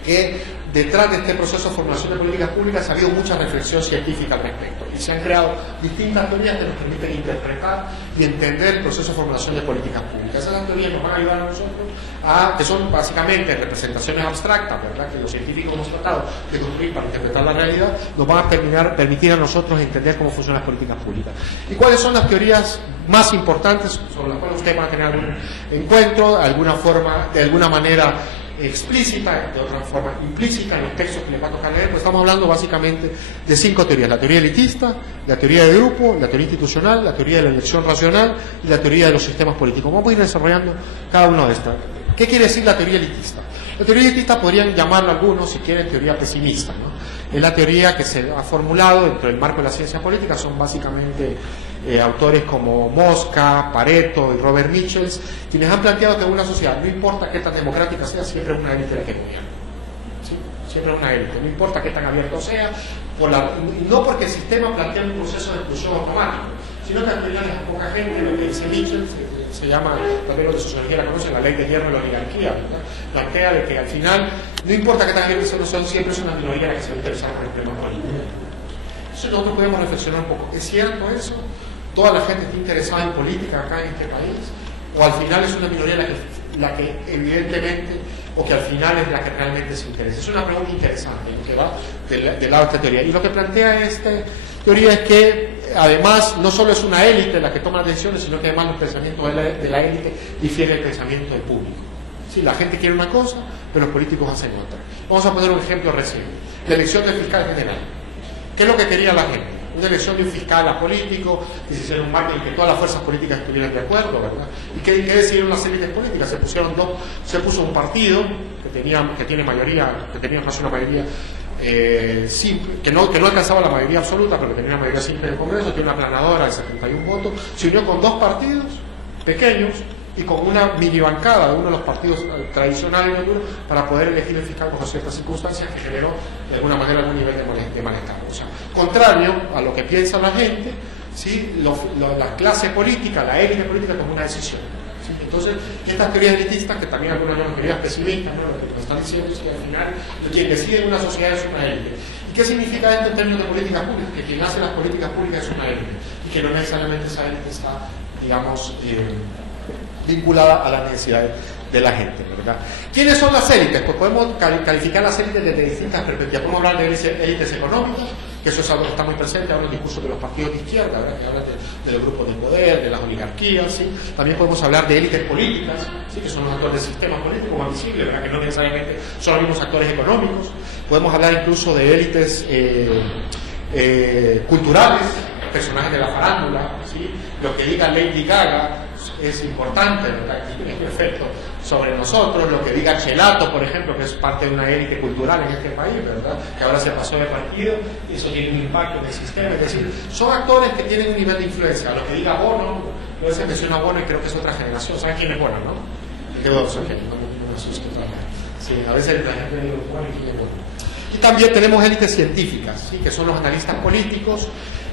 que detrás de este proceso de formulación de políticas públicas ha habido mucha reflexión científica al respecto y se han creado distintas teorías que nos permiten interpretar y entender el proceso de formulación de políticas públicas. Esas teorías nos van a ayudar a nosotros que son básicamente representaciones abstractas, ¿verdad? Que los científicos hemos tratado de construir para interpretar la realidad, nos van a permitir a nosotros entender cómo funcionan las políticas públicas. ¿Y cuáles son las teorías más importantes sobre las cuales ustedes van a tener algún encuentro, de alguna manera explícita, de otra forma implícita en los textos que les va a tocar leer? Pues estamos hablando básicamente de 5 teorías: la teoría elitista, la teoría de grupo, la teoría institucional, la teoría de la elección racional y la teoría de los sistemas políticos. Vamos a ir desarrollando cada una de estas. ¿Qué quiere decir la teoría elitista? La teoría elitista podrían llamarla algunos, si quieren, teoría pesimista, ¿no? Es la teoría que se ha formulado dentro del marco de la ciencia política. Son básicamente autores como Mosca, Pareto y Robert Michels, quienes han planteado que en una sociedad, no importa qué tan democrática sea, siempre es una élite la que gobierna. ¿Sí? Siempre es una élite, no importa qué tan abierto sea, y no porque el sistema plantea un proceso de exclusión automático, sino que al final es poca gente. Lo que dice Michels se llama, también los de sociología la conocen, la ley de hierro de la oligarquía, ¿verdad? Plantea de que al final no importa qué tan abierto son, siempre es una minoría la que se va a interesar por el tema político. Entonces nosotros podemos reflexionar un poco: ¿es cierto eso? ¿Toda la gente está interesada en política acá en este país? ¿O al final es una minoría la que evidentemente, o que al final es la que realmente se interesa? Es una pregunta interesante que va del lado de esta teoría. Y lo que plantea esta teoría es que además no solo es una élite la que toma las decisiones, sino que además los pensamientos de la élite difieren del pensamiento del público. Sí, la gente quiere una cosa, pero los políticos hacen otra. Vamos a poner un ejemplo reciente: la elección del fiscal general. ¿Qué es lo que quería la gente? Una elección de un fiscal apolítico, que se hiciera un marco en que todas las fuerzas políticas estuvieran de acuerdo, ¿verdad? ¿Y qué decidieron las élites políticas? Se puso un partido que tiene mayoría, que tenía más una mayoría simple, que no alcanzaba la mayoría absoluta, pero que tenía una mayoría simple en el Congreso, tiene una aplanadora de 71 votos, se unió con 2 partidos pequeños y con una mini bancada de uno de los partidos tradicionales para poder elegir el fiscal bajo ciertas circunstancias, que generó de alguna manera algún nivel de malestar. O sea, contrario a lo que piensa la gente, ¿sí? La clase política, la élite política tomó una decisión. ¿Sí? Entonces, estas teorías elitistas, que también algunas llaman teorías pesimistas, ¿no? Lo que nos están diciendo es que al final quien decide en una sociedad es una élite. ¿Y qué significa esto en términos de políticas públicas? Que quien hace las políticas públicas es una élite y que no necesariamente esa élite está, digamos, vinculada a las necesidades de la gente, ¿verdad? ¿Quiénes son las élites? Pues podemos calificar las élites desde distintas perspectivas. Podemos hablar de élites económicas, que eso es algo que está muy presente ahora en el discurso de los partidos de izquierda, ¿verdad? Que hablan de los grupos de poder, de las oligarquías, ¿sí? También podemos hablar de élites políticas, ¿sí? Que son los actores del sistema político más visibles, ¿verdad? Que no necesariamente son los mismos actores económicos. Podemos hablar incluso de élites culturales, personajes de la farándula, ¿sí? Lo que diga Lady Gaga es importante, ¿verdad? Tiene un efecto sobre nosotros. Lo que diga Chelato, por ejemplo, que es parte de una élite cultural en este país, ¿verdad? Que ahora se pasó de partido, y eso tiene un impacto en el sistema. Es decir, son actores que tienen un nivel de influencia. Lo que diga Bono, luego se menciona Bono y creo que es otra generación. ¿Saben quién es Bono, no? ¿De qué vos sos? Sí, a veces la gente dice, bueno, y también tenemos élites científicas, ¿sí? Que son los analistas políticos,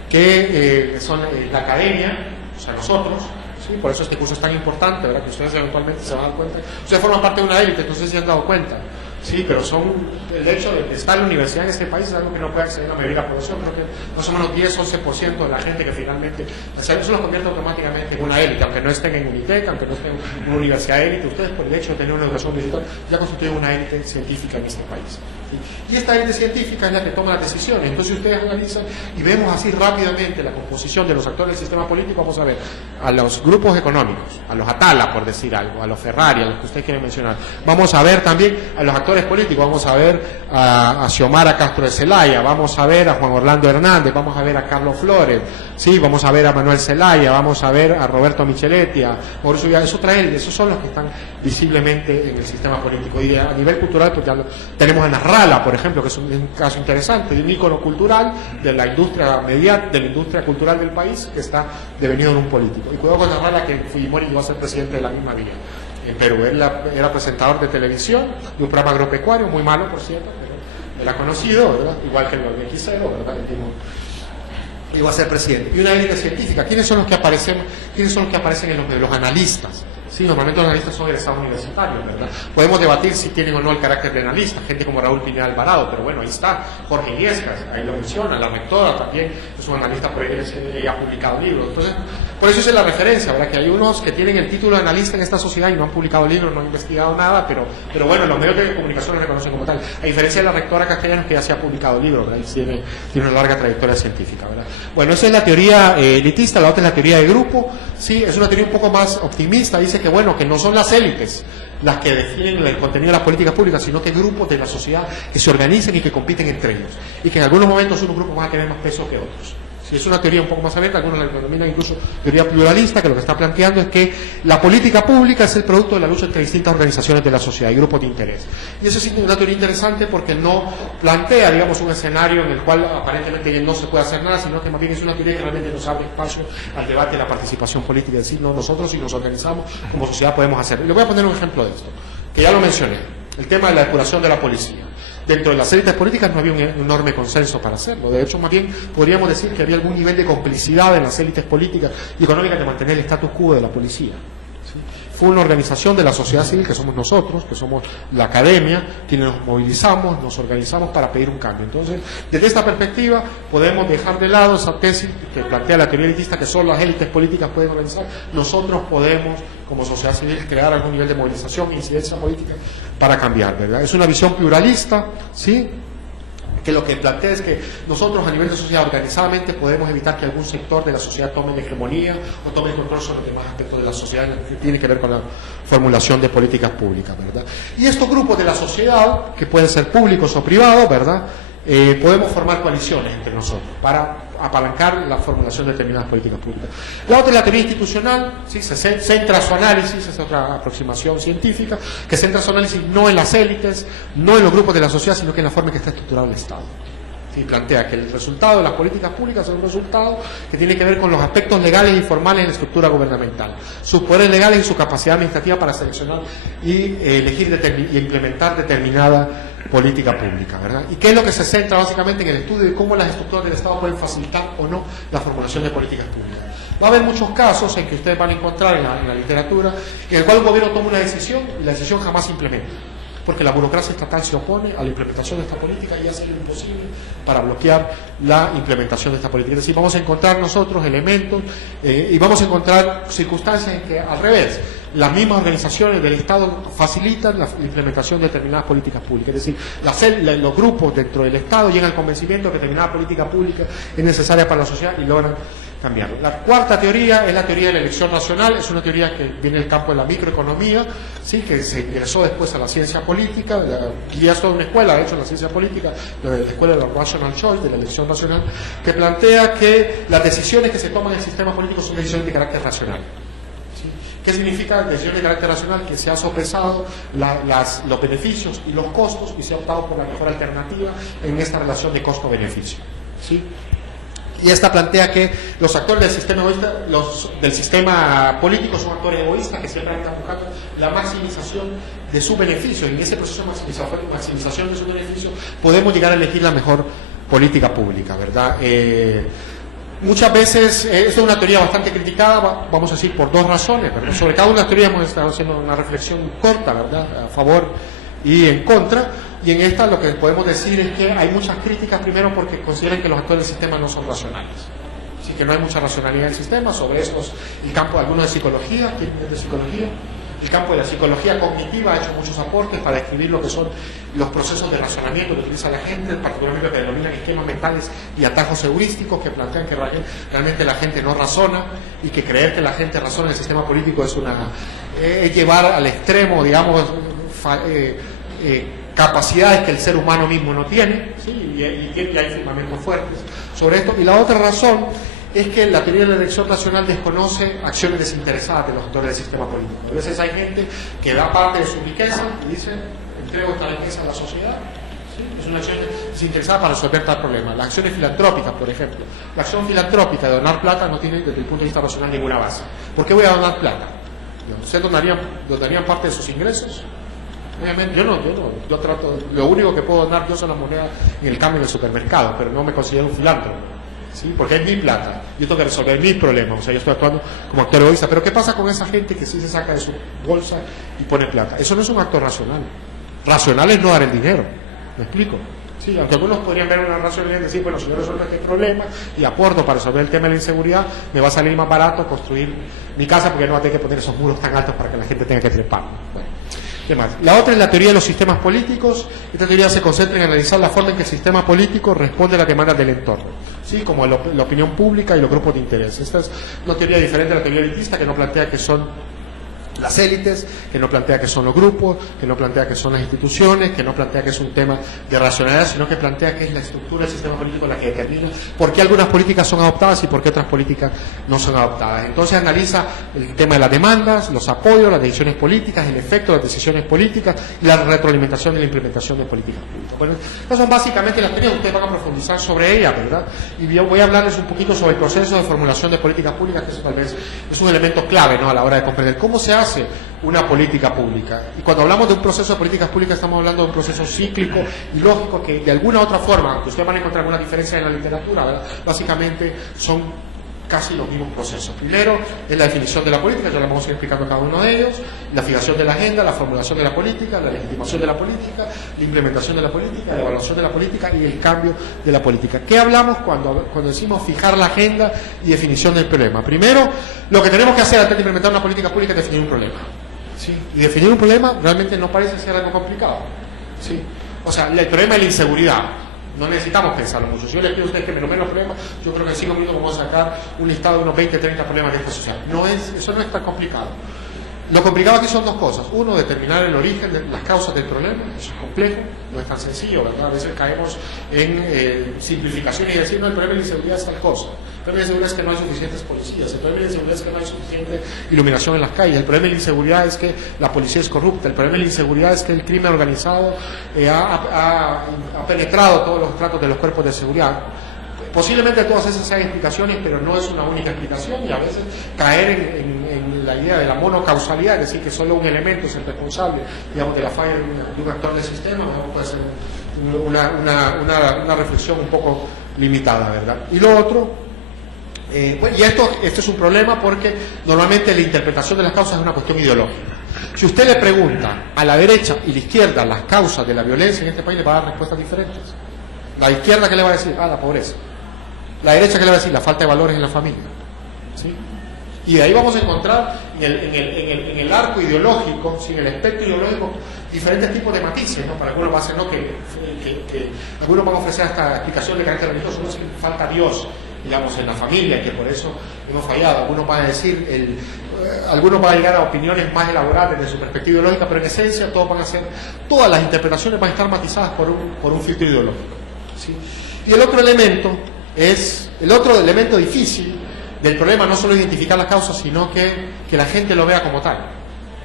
que son la academia, o sea, nosotros, ¿sí? Por eso este curso es tan importante, ¿verdad? Que ustedes eventualmente se van a dar cuenta. Ustedes forman parte de una élite, entonces se han dado cuenta. Sí, pero el hecho de estar en la universidad en este país es algo que no puede acceder a la mayoría de la población. Creo que más o menos 10-11% de la gente que finalmente, eso los convierte automáticamente en una élite, aunque no estén en Unitec, aunque no estén en una universidad élite. Ustedes, por el hecho de tener una educación digital, ya constituyen una élite científica en este país. ¿Sí? Y esta élite científica es la que toma las decisiones. Entonces ustedes analizan y vemos así rápidamente la composición de los actores del sistema político. Vamos a ver a los grupos económicos, a los Atala, por decir algo, a los Ferrari, a los que ustedes quieren mencionar. Vamos a ver también a los actores políticos, vamos a ver a Xiomara Castro de Celaya, vamos a ver a Juan Orlando Hernández, vamos a ver a Carlos Flores, sí, vamos a ver a Manuel Zelaya, vamos a ver a Roberto Micheletti, a Mauricio Villar. Esos son los que están visiblemente en el sistema político. Y a nivel cultural, pues ya tenemos a Narrala, por ejemplo, que es un caso interesante, de un ícono cultural de la industria de la industria cultural del país, que está devenido en un político. Y cuidado con Narrala, que Fujimori iba a ser presidente de la misma vía. En Perú, él era presentador de televisión de un programa agropecuario, muy malo por cierto, pero era conocido, ¿verdad? Igual que el Xero, ¿verdad? Iba a ser presidente. Y una élite científica, ¿quiénes son los que aparecen en los analistas? Sí, normalmente los analistas son egresados universitarios, ¿verdad? Podemos debatir si tienen o no el carácter de analista, gente como Raúl Pineda Alvarado, pero bueno, ahí está Jorge Illescas, ahí lo menciona, la rectora también es un analista, porque ella ha publicado libros. Entonces, por eso es la referencia, ¿verdad? Que hay unos que tienen el título de analista en esta sociedad y no han publicado libros, no han investigado nada, pero bueno, los medios de comunicación lo reconocen como tal. A diferencia de la rectora Castellanos, que ya se ha publicado libros, ¿verdad? Y tiene una larga trayectoria científica, ¿verdad? Bueno, esa es la teoría elitista, la otra es la teoría de grupo, sí, es una teoría un poco más optimista, dice que bueno, que no son las élites las que definen el contenido de las políticas públicas, sino que grupos de la sociedad que se organizan y que compiten entre ellos, y que en algunos momentos unos grupos van a tener más peso que otros. Sí, es una teoría un poco más abierta, algunos la denominan incluso teoría pluralista, que lo que está planteando es que la política pública es el producto de la lucha entre distintas organizaciones de la sociedad y grupos de interés. Y eso es una teoría interesante porque no plantea, digamos, un escenario en el cual aparentemente no se puede hacer nada, sino que más bien es una teoría que realmente nos abre espacio al debate de la participación política, es decir, no, nosotros si nos organizamos como sociedad podemos hacerlo. Le voy a poner un ejemplo de esto, que ya lo mencioné, el tema de la depuración de la policía. Dentro de las élites políticas no había un enorme consenso para hacerlo. De hecho, más bien podríamos decir que había algún nivel de complicidad en las élites políticas y económicas de mantener el status quo de la policía. ¿Sí? Fue una organización de la sociedad civil, que somos nosotros, que somos la academia, quienes nos movilizamos, nos organizamos para pedir un cambio. Entonces, desde esta perspectiva, podemos dejar de lado esa tesis que plantea la teoría elitista, que solo las élites políticas pueden organizar. Nosotros podemos, como sociedad civil, crear algún nivel de movilización e incidencia política para cambiar, ¿verdad? Es una visión pluralista, ¿sí?, que lo que plantea es que nosotros a nivel de sociedad organizadamente podemos evitar que algún sector de la sociedad tome la hegemonía o tome el control sobre los demás aspectos de la sociedad que tiene que ver con la formulación de políticas públicas, ¿verdad? Y estos grupos de la sociedad, que pueden ser públicos o privados, ¿verdad?, podemos formar coaliciones entre nosotros para apalancar la formulación de determinadas políticas públicas. La otra es la teoría institucional, ¿sí? Se centra su análisis, es otra aproximación científica, que centra su análisis no en las élites, no en los grupos de la sociedad, sino que en la forma en que está estructurado el Estado. Sí, plantea que el resultado de las políticas públicas es un resultado que tiene que ver con los aspectos legales y formales en la estructura gubernamental, sus poderes legales y su capacidad administrativa para seleccionar y elegir y implementar determinada política pública, ¿verdad? ¿Y qué es lo que se centra básicamente en el estudio de cómo las estructuras del Estado pueden facilitar o no la formulación de políticas públicas? Va a haber muchos casos en que ustedes van a encontrar en la literatura en el cual un gobierno toma una decisión y la decisión jamás se implementa, porque la burocracia estatal se opone a la implementación de esta política y hace lo imposible para bloquear la implementación de esta política. Es decir, vamos a encontrar nosotros elementos y vamos a encontrar circunstancias en que, al revés, las mismas organizaciones del Estado facilitan la implementación de determinadas políticas públicas. Es decir, los grupos dentro del Estado llegan al convencimiento de que determinada política pública es necesaria para la sociedad y logran cambiarlo. La cuarta teoría es la teoría de la elección nacional, es una teoría que viene del campo de la microeconomía, ¿sí?, que se ingresó después a la ciencia política, y es toda una escuela, de hecho, la ciencia política, la escuela de la Rational Choice, de la elección nacional, que plantea que las decisiones que se toman en el sistema político son decisiones de carácter racional. ¿Sí? ¿Qué significa decisiones de carácter racional? Que se ha sopesado los beneficios y los costos y se ha optado por la mejor alternativa en esta relación de costo-beneficio. ¿Sí? Y esta plantea que los actores del sistema egoísta, del sistema político son actores egoístas que siempre están buscando la maximización de su beneficio. Y en ese proceso de maximización de su beneficio podemos llegar a elegir la mejor política pública, ¿verdad? Muchas veces, es una teoría bastante criticada, vamos a decir, por dos razones, ¿verdad? Sobre cada una de las teorías hemos estado haciendo una reflexión corta, ¿verdad? A favor y en contra. Y en esta lo que podemos decir es que hay muchas críticas, primero porque consideran que los actores del sistema no son racionales. Así que no hay mucha racionalidad en el sistema. Sobre eso el campo de algunos de psicología, el campo de la psicología cognitiva ha hecho muchos aportes para describir lo que son los procesos de razonamiento que utiliza la gente, particularmente lo que denominan esquemas mentales y atajos heurísticos, que plantean que realmente la gente no razona y que creer que la gente razona en el sistema político es llevar al extremo, digamos, capacidades que el ser humano mismo no tiene, ¿sí? y hay fundamentos fuertes sobre esto. Y la otra razón es que la teoría de la elección nacional desconoce acciones desinteresadas de los actores del sistema político. A veces hay gente que da parte de su riqueza y dice, entrego esta riqueza a la sociedad. ¿Sí? Es una acción desinteresada para resolver tal problema. Las acciones filantrópicas, por ejemplo. La acción filantrópica de donar plata no tiene, desde el punto de vista racional, ninguna base. ¿Por qué voy a donar plata? ¿Ustedes donarían parte de sus ingresos? Obviamente, yo trato, lo único que puedo donar yo son las monedas en el cambio del supermercado, pero no me considero un filántropo, ¿sí? Porque es mi plata, yo tengo que resolver mis problemas, o sea, yo estoy actuando como actor egoísta. Pero ¿qué pasa con esa gente que sí se saca de su bolsa y pone plata? Eso no es un acto racional. Racional es no dar el dinero, ¿me explico? Sí, aunque algunos podrían ver una racionalidad y decir, bueno, si yo resuelvo este problema y aporto para resolver el tema de la inseguridad, me va a salir más barato construir mi casa porque no va a tener que poner esos muros tan altos para que la gente tenga que trepar. Bueno. ¿Qué más? La otra es la teoría de los sistemas políticos. Esta teoría se concentra en analizar la forma en que el sistema político responde a las demandas del entorno, ¿sí? Como la opinión pública y los grupos de interés. Esta es una teoría diferente a la teoría elitista, que no plantea que son las élites, que no plantea que son los grupos, que no plantea que son las instituciones, que no plantea que es un tema de racionalidad, sino que plantea que es la estructura del sistema político la que determina por qué algunas políticas son adoptadas y por qué otras políticas no son adoptadas. Entonces analiza el tema de las demandas, los apoyos, las decisiones políticas, el efecto de las decisiones políticas y la retroalimentación y la implementación de políticas públicas. Bueno, estas son básicamente las teorías, ustedes van a profundizar sobre ellas, ¿verdad? Y yo voy a hablarles un poquito sobre el proceso de formulación de políticas públicas, que eso tal vez es un elemento clave, ¿no?, a la hora de comprender cómo se hace una política pública. Y cuando hablamos de un proceso de políticas públicas estamos hablando de un proceso cíclico y lógico que de alguna u otra forma, aunque ustedes van a encontrar alguna diferencia en la literatura, ¿verdad?, básicamente son casi los mismos procesos. Primero es la definición de la política, ya lo vamos a ir explicando cada uno de ellos, la fijación de la agenda, la formulación de la política, la legitimación de la política, la implementación de la política, la evaluación de la política y el cambio de la política. ¿Qué hablamos cuando decimos fijar la agenda y definición del problema? Primero, lo que tenemos que hacer antes de implementar una política pública es definir un problema, ¿sí? Y definir un problema realmente no parece ser algo complicado, ¿sí? O sea, el problema es la inseguridad. No necesitamos pensarlo mucho. Si yo les pido a ustedes que me nominen los problemas, yo creo que en 5 minutos vamos a sacar un listado de unos 20, 30 problemas de esta sociedad. Eso no es tan complicado. Lo complicado aquí son dos cosas. Uno, determinar el origen de las causas del problema. Eso es complejo, no es tan sencillo, ¿verdad? A veces caemos en simplificaciones y decir, no, el problema de la inseguridad es tal cosa. El problema de la inseguridad es que no hay suficientes policías. El problema de la inseguridad es que no hay suficiente iluminación en las calles. El problema de la inseguridad es que la policía es corrupta. El problema de la inseguridad es que el crimen organizado ha penetrado todos los tratos de los cuerpos de seguridad. Posiblemente todas esas sean explicaciones, pero no es una única explicación, y a veces caer en la idea de la monocausalidad, es decir, que solo un elemento es el responsable, digamos, de la falla de un actor del sistema, puede ser una reflexión un poco limitada, ¿verdad? Y lo otro, y esto es un problema porque normalmente la interpretación de las causas es una cuestión ideológica. Si usted le pregunta a la derecha y la izquierda las causas de la violencia en este país, le va a dar respuestas diferentes. La izquierda, ¿qué le va a decir? La pobreza. La derecha, ¿qué le va a decir? La falta de valores en la familia, ¿sí? Y de ahí vamos a encontrar en el arco ideológico, en el espectro ideológico, diferentes tipos de matices, ¿no? Para algunos va a ser, ¿no?, que algunos van a ofrecer hasta explicación de carácter religioso, no, si falta Dios, digamos, en la familia, y que por eso hemos fallado. Algunos van a decir, algunos van a llegar a opiniones más elaboradas desde su perspectiva ideológica, pero en esencia todas las interpretaciones van a estar matizadas por un filtro ideológico, ¿sí? Y el otro elemento difícil del problema no solo identificar las causas, sino que la gente lo vea como tal,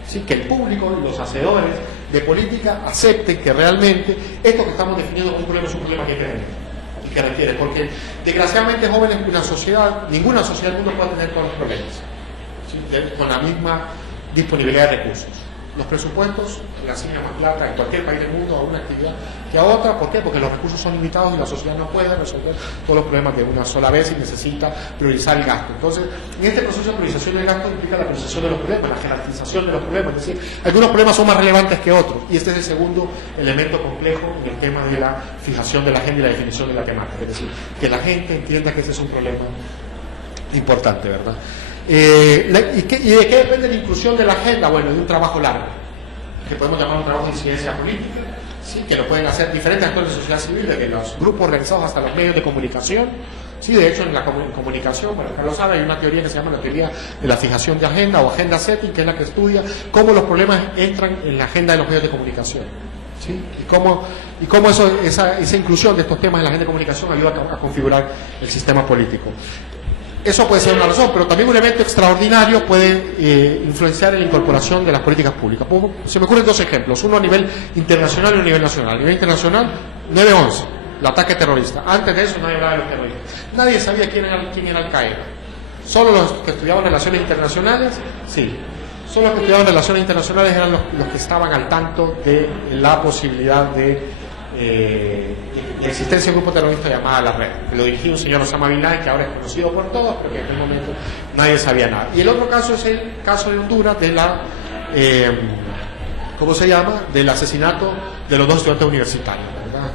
¿sí? Que el público, los hacedores de política acepten que realmente esto que estamos definiendo como un problema es un problema que hay que tener, y que requiere, porque desgraciadamente jóvenes, ninguna sociedad del mundo puede tener todos los problemas, ¿sí? Con la misma disponibilidad de recursos. Los presupuestos le asignan más plata en cualquier país del mundo a una actividad que a otra. ¿Por qué? Porque los recursos son limitados y la sociedad no puede resolver todos los problemas de una sola vez y necesita priorizar el gasto. Entonces, en este proceso de priorización del gasto implica la priorización de los problemas, la jerarquización de los problemas. Es decir, algunos problemas son más relevantes que otros. Y este es el segundo elemento complejo en el tema de la fijación de la agenda y la definición de la temática. Es decir, que la gente entienda que ese es un problema importante, ¿verdad? ¿Y de qué depende la inclusión de la agenda? Bueno, de un trabajo largo, que podemos llamar un trabajo de incidencia política, ¿sí? Que lo pueden hacer diferentes actores de sociedad civil, desde los grupos organizados hasta los medios de comunicación. Sí, de hecho, en la comunicación, bueno, Carlos sabe, hay una teoría que se llama la teoría de la fijación de agenda o agenda setting, que es la que estudia cómo los problemas entran en la agenda de los medios de comunicación. ¿Sí? Y cómo esa inclusión de estos temas en la agenda de comunicación ayuda a configurar el sistema político. Eso puede ser una razón, pero también un evento extraordinario puede influenciar en la incorporación de las políticas públicas. Se me ocurren dos ejemplos, uno a nivel internacional y uno a nivel nacional. A nivel internacional, 9/11, el ataque terrorista. Antes de eso nadie hablaba de los terroristas. Nadie sabía quién era Al-Qaeda. Solo los que estudiaban relaciones internacionales, sí. Solo los que estudiaban relaciones internacionales eran los que estaban al tanto de la posibilidad de la existencia de un grupo terrorista llamado La Red, que lo dirigía un señor Osama Bin Laden, que ahora es conocido por todos, pero que en aquel momento nadie sabía nada. Y el otro caso es el caso de Honduras de del asesinato de los dos estudiantes universitarios, ¿verdad?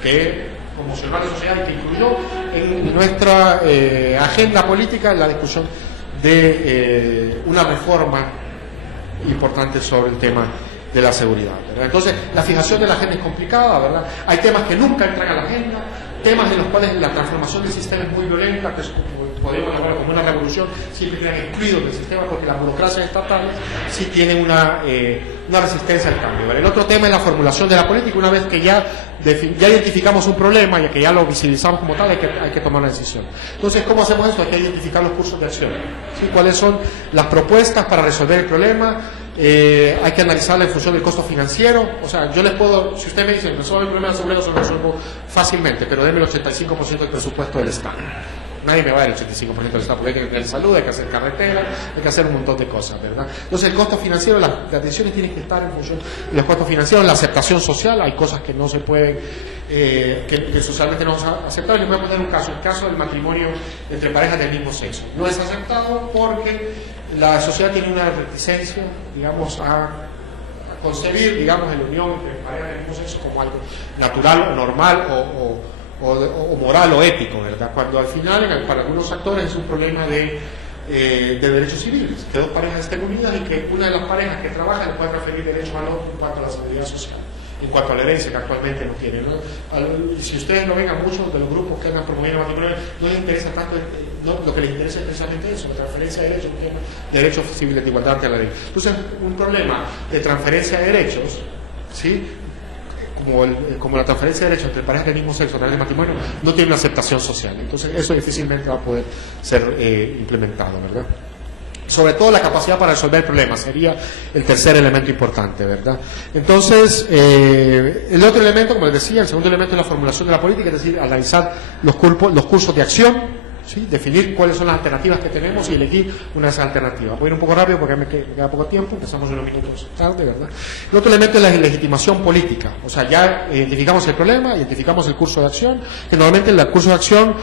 Que conmocionó a la sociedad y que incluyó en nuestra agenda política la discusión de una reforma importante sobre el tema de la seguridad, ¿verdad? Entonces, la fijación de la agenda es complicada, ¿verdad? Hay temas que nunca entran a la agenda, temas en los cuales la transformación del sistema es muy violenta, que podemos llamarlo como una revolución, siempre quedan excluidos del sistema porque las burocracias estatales sí tienen una resistencia al cambio, ¿verdad? El otro tema es la formulación de la política. Una vez que ya identificamos un problema y que ya lo visibilizamos como tal, hay que tomar una decisión. Entonces, ¿cómo hacemos esto? Hay que identificar los cursos de acción, ¿sí? ¿Cuáles son las propuestas para resolver el problema? Hay que analizarla en función del costo financiero. O sea, yo les puedo, si usted me dice resuelve el problema de la seguridad, se lo resuelvo fácilmente, pero deme el 85% del presupuesto del Estado. Nadie me va a dar el 85% del Estado, porque hay que tener salud, hay que hacer carretera, hay que hacer un montón de cosas, ¿verdad? Entonces, el costo financiero, las decisiones tienen que estar en función de los costos financieros, la aceptación social. Hay cosas que no se pueden, que socialmente no vamos a aceptar. Les voy a poner un caso, el caso del matrimonio entre parejas del mismo sexo. No es aceptado porque la sociedad tiene una reticencia, digamos, a concebir, digamos, la unión entre parejas del mismo sexo como algo natural o normal o moral o ético, ¿verdad? Cuando al final, para algunos actores, es un problema de derechos civiles, que dos parejas estén unidas y que una de las parejas que trabaja le pueda transferir derechos al otro en cuanto a la seguridad social, en cuanto a la herencia que actualmente no tiene, ¿no? Y si ustedes lo ven, a muchos de los grupos que andan promoviendo el matrimonio no les interesa tanto, lo que les interesa es precisamente eso, la transferencia de derechos, un tema de derechos civiles de igualdad ante la ley. Entonces, un problema de transferencia de derechos, ¿sí? Como la transferencia de derechos entre parejas del mismo sexo a través del matrimonio, no tiene una aceptación social. Entonces, eso difícilmente va a poder ser implementado, ¿verdad? Sobre todo la capacidad para resolver el problema sería el tercer elemento importante, ¿verdad? Entonces, el otro elemento, como les decía, el segundo elemento es la formulación de la política, es decir, analizar los cursos de acción, ¿sí? Definir cuáles son las alternativas que tenemos y elegir una de esas alternativas. Voy a ir un poco rápido porque me queda poco tiempo, empezamos unos minutos tarde, ¿verdad? El otro elemento es la legitimación política. O sea, ya identificamos el problema, identificamos el curso de acción, que normalmente el curso de acción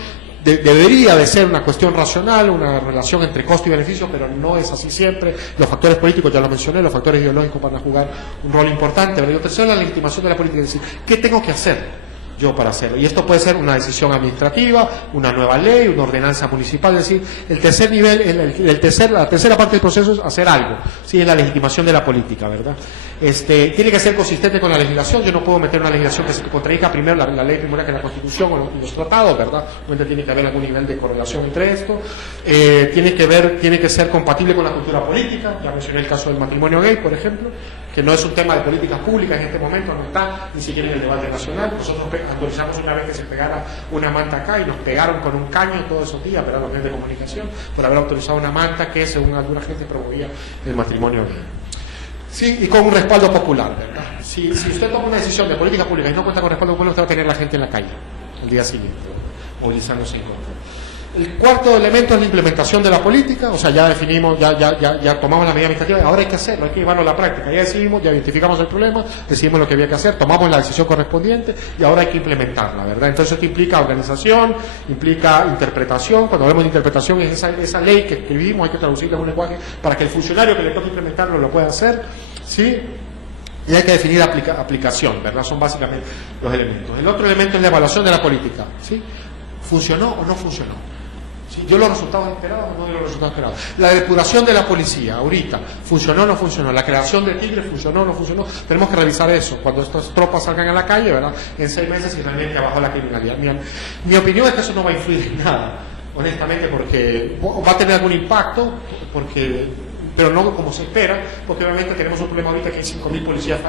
debería de ser una cuestión racional, una relación entre costo y beneficio, pero no es así siempre. Los factores políticos, ya lo mencioné, los factores ideológicos van a jugar un rol importante. Pero el tercero es la legitimación de la política, es decir, ¿qué tengo que hacer yo para hacerlo? Y esto puede ser una decisión administrativa, una nueva ley, una ordenanza municipal. Es decir, el tercer nivel, la tercera parte del proceso es hacer algo, ¿sí? Es la legitimación de la política, ¿verdad? Tiene que ser consistente con la legislación. Yo no puedo meter una legislación que se contradiga primero la ley primera que la Constitución o los tratados, ¿verdad? Obviamente tiene que haber algún nivel de correlación entre esto. Tiene que ser compatible con la cultura política. Ya mencioné el caso del matrimonio gay, por ejemplo, que no es un tema de políticas públicas en este momento, no está ni siquiera en el debate nacional. Nosotros autorizamos una vez que se pegara una manta acá y nos pegaron con un caño todos esos días, ¿verdad? Los medios de comunicación, por haber autorizado una manta que, según alguna gente, promovía el matrimonio gay. Sí, y con un respaldo popular, ¿verdad? Si usted toma una decisión de política pública y no cuenta con respaldo popular, usted va a tener la gente en la calle. al día siguiente, movilizándose en contra. El cuarto elemento es la implementación de la política, o sea, ya definimos, ya tomamos la medida administrativa, ahora hay que hacerlo, hay que llevarlo a la práctica, ya decidimos, ya identificamos el problema, decidimos lo que había que hacer, tomamos la decisión correspondiente y ahora hay que implementarla, ¿verdad? Entonces esto implica organización, implica interpretación, cuando hablamos de interpretación es esa ley que escribimos, hay que traducirla en un lenguaje para que el funcionario que le toque implementarlo lo pueda hacer, ¿sí? Y hay que definir aplicación, ¿verdad? Son básicamente los elementos. El otro elemento es la evaluación de la política, ¿sí? ¿Funcionó o no funcionó? ¿Sí? ¿Dio los resultados esperados o no dio los resultados esperados? La depuración de la policía, ahorita, ¿funcionó o no funcionó? La creación de Tigre, ¿funcionó o no funcionó? Tenemos que revisar eso, cuando estas tropas salgan a la calle, ¿verdad? En 6 meses y realmente abajo la criminalidad. Mi opinión es que eso no va a influir en nada, honestamente, porque va a tener algún impacto, pero no como se espera, porque obviamente tenemos un problema ahorita que hay 5.000 policías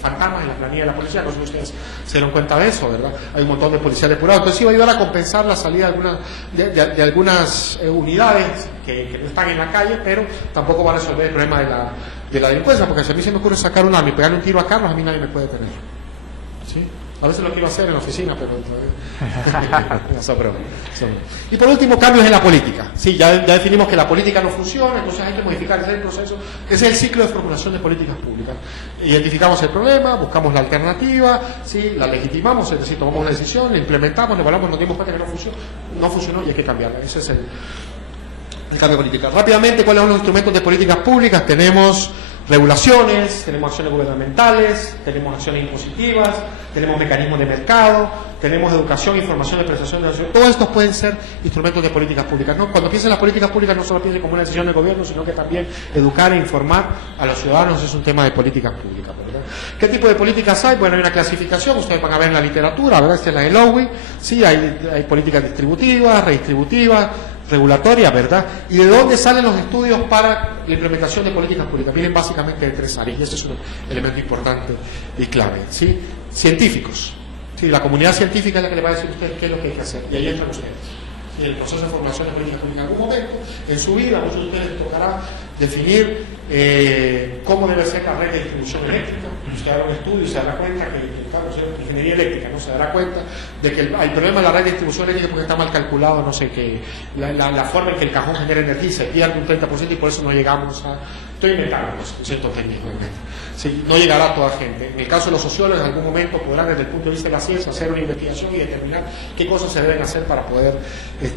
fantasmas en la planilla de la policía, no sé si ustedes se dieron cuenta de eso, ¿verdad? Hay un montón de policías depurados, entonces sí va a ayudar a compensar la salida de algunas unidades que no están en la calle, pero tampoco va a resolver el problema de la delincuencia, porque si a mí se me ocurre sacar un arma y pegarle un tiro a Carlos, a mí nadie me puede detener, ¿sí? A veces lo quiero hacer en la oficina, pero y por último, cambios en la política. Sí, ya definimos que la política no funciona, entonces hay que modificar ese proceso. Ese es el ciclo de formulación de políticas públicas. Identificamos el problema, buscamos la alternativa, ¿sí? La legitimamos, es decir, tomamos una decisión, la implementamos, la evaluamos, nos dimos cuenta que no funcionó y hay que cambiarla. Ese es el cambio de política. Rápidamente, ¿cuáles son los instrumentos de políticas públicas? Tenemos regulaciones, tenemos acciones gubernamentales, tenemos acciones impositivas, tenemos mecanismos de mercado, tenemos educación, información y prestación de educación. Todos estos pueden ser instrumentos de políticas públicas, ¿no? Cuando piensen en las políticas públicas no solo piensen como una decisión del gobierno, sino que también educar e informar a los ciudadanos es un tema de políticas públicas, ¿verdad? ¿Qué tipo de políticas hay? Bueno, hay una clasificación, ustedes van a ver en la literatura, ¿verdad? Esta es la de Lowy, sí, hay políticas distributivas, redistributivas, regulatorias, ¿verdad? ¿Y de dónde salen los estudios para la implementación de políticas públicas? Vienen básicamente de 3 áreas, y ese es un elemento importante y clave, ¿sí? Científicos, ¿sí? La comunidad científica es la que le va a decir a ustedes qué es lo que hay que hacer, y ahí entran ustedes. En el proceso de formación de políticas públicas, en algún momento en su vida, a muchos de ustedes les tocará definir cómo debe ser la red de distribución eléctrica. Usted hará un estudio y se dará cuenta que, claro, ingeniería eléctrica, ¿no? Se dará cuenta de que el problema de la red de distribución eléctrica es porque está mal calculado, no sé qué, la forma en que el cajón genera energía se pierde un 30% y por eso no llegamos a... Estoy inventando un concepto técnico, sí, no llegará a toda gente. En el caso de los sociólogos, en algún momento podrán, desde el punto de vista de la ciencia, hacer una investigación y determinar qué cosas se deben hacer para poder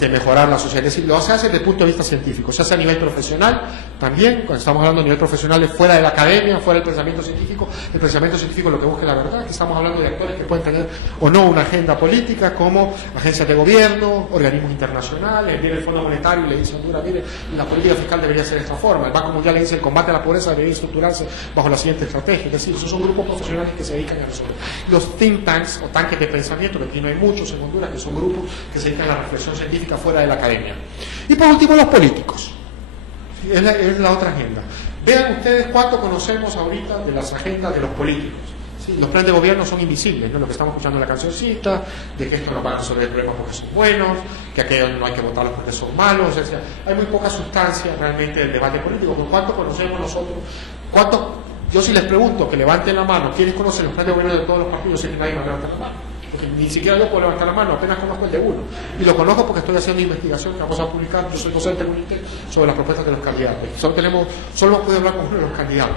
mejorar la sociedad. Es decir, lo se hace desde el punto de vista científico, se hace a nivel profesional también, cuando estamos hablando a nivel profesional, fuera de la academia, fuera del pensamiento científico. El pensamiento científico lo que busca es la verdad, que estamos hablando de actores que pueden tener o no una agenda política, como agencias de gobierno, organismos internacionales. Viene el Fondo Monetario y le dice a Honduras, mire, la política fiscal debería ser de esta forma. El Banco Mundial le dice el combate a la pobreza debería estructurarse bajo la siguiente estrategia. Es decir, esos son grupos profesionales que se dedican a resolver. Los think tanks o tanques de pensamiento, que aquí no hay muchos en Honduras, que son grupos que se dedican a la reflexión científica fuera de la academia. Y por último, los políticos. Es la otra agenda. Vean ustedes cuánto conocemos ahorita de las agendas de los políticos. ¿Sí? Los planes de gobierno son invisibles, ¿no? Lo que estamos escuchando en la cancioncita, de que esto no va a resolver el problema porque son buenos, que aquellos no hay que votarlos porque son malos. O sea, hay muy poca sustancia realmente del debate político. ¿Por cuánto conocemos nosotros? Yo si les pregunto que levanten la mano, ¿quiénes conocen los planes de gobierno de todos los partidos? Sé que nadie va a levantar la mano. Porque ni siquiera yo puedo levantar la mano, apenas conozco el de uno. Y lo conozco porque estoy haciendo investigación que vamos a publicar. Yo soy docente en UNITEL sobre las propuestas de los candidatos. Solo hemos podido hablar con uno de los candidatos.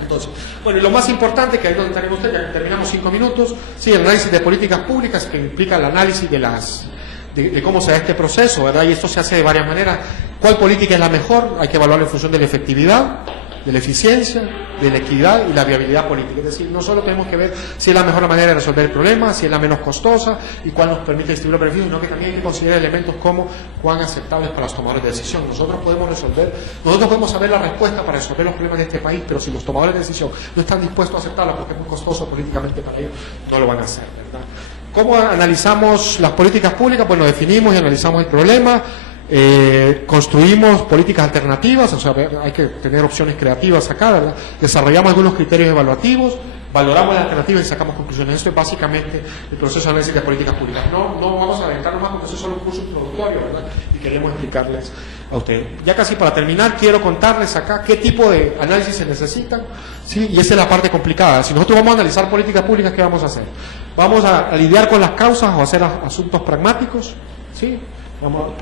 Entonces, bueno, y lo más importante, que ahí es donde tenemos ustedes, ya terminamos 5 minutos, sí, el análisis de políticas públicas, que implica el análisis de cómo se da este proceso, ¿verdad? Y esto se hace de varias maneras. ¿Cuál política es la mejor? Hay que evaluarlo en función de la efectividad, de la eficiencia, de la equidad y la viabilidad política. Es decir, no solo tenemos que ver si es la mejor manera de resolver el problema, si es la menos costosa y cuál nos permite distribuir los beneficios, sino que también hay que considerar elementos como cuán aceptables para los tomadores de decisión. Nosotros podemos saber la respuesta para resolver los problemas de este país, pero si los tomadores de decisión no están dispuestos a aceptarla porque es muy costoso políticamente para ellos, no lo van a hacer, ¿verdad? ¿Cómo analizamos las políticas públicas? Bueno, definimos y analizamos el problema. Construimos políticas alternativas, o sea, hay que tener opciones creativas acá, ¿verdad? Desarrollamos algunos criterios evaluativos, valoramos las alternativas y sacamos conclusiones. Esto es básicamente el proceso de análisis de políticas públicas. No vamos a aventarnos más porque eso es solo un curso introductorio, ¿verdad? Y queremos explicarles a ustedes. Ya casi para terminar, quiero contarles acá qué tipo de análisis se necesitan, ¿sí? Y esa es la parte complicada. Si nosotros vamos a analizar políticas públicas, ¿qué vamos a hacer? ¿Vamos a lidiar con las causas o hacer asuntos pragmáticos? ¿Sí? ¿Cómo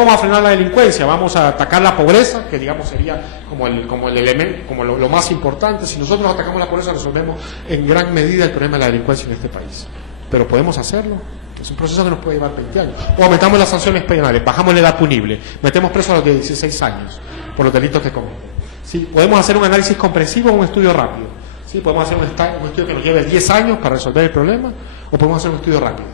vamos a frenar la delincuencia? Vamos a atacar la pobreza, que digamos sería como el elemento, como lo más importante. Si nosotros atacamos la pobreza, resolvemos en gran medida el problema de la delincuencia en este país. Pero podemos hacerlo. Es un proceso que nos puede llevar 20 años. O aumentamos las sanciones penales, bajamos la edad punible, metemos presos a los de 16 años por los delitos que cometen. ¿Sí? Podemos hacer un análisis comprensivo o un estudio rápido. ¿Sí? Podemos hacer un estudio que nos lleve 10 años para resolver el problema, o podemos hacer un estudio rápido.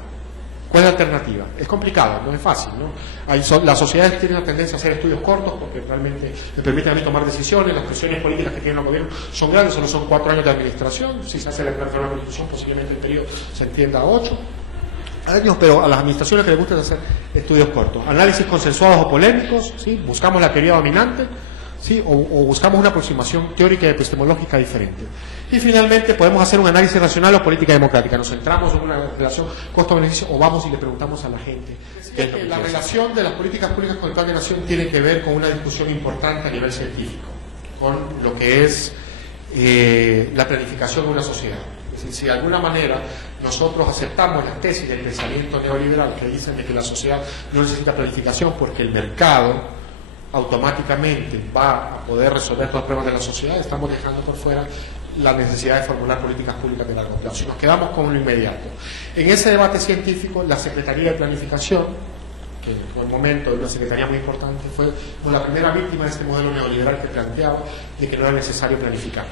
¿Cuál es la alternativa? Es complicado, no es fácil, ¿no? Las sociedades tienen una tendencia a hacer estudios cortos porque realmente le permiten a mí tomar decisiones. Las presiones políticas que tienen los gobiernos son grandes, solo son 4 años de administración. Si se hace la reforma de la Constitución, posiblemente el periodo se entienda a 8 años, pero a las administraciones que les gusta hacer estudios cortos. Análisis consensuados o polémicos, ¿sí? Buscamos la teoría dominante, ¿sí? o buscamos una aproximación teórica y epistemológica diferente. Y finalmente podemos hacer un análisis racional o política democrática. Nos centramos en una relación costo-beneficio o vamos y le preguntamos a la gente. La relación de las políticas públicas con el plan de nación tiene que ver con una discusión importante a nivel científico, con lo que es la planificación de una sociedad. Es decir, si de alguna manera nosotros aceptamos las tesis del pensamiento neoliberal que dicen de que la sociedad no necesita planificación porque el mercado automáticamente va a poder resolver todos los problemas de la sociedad, estamos dejando por fuera la necesidad de formular políticas públicas de largo plazo. Y nos quedamos con lo inmediato. En ese debate científico, la Secretaría de Planificación, que fue el momento de una secretaría muy importante, fue la primera víctima de este modelo neoliberal que planteaba de que no era necesario planificar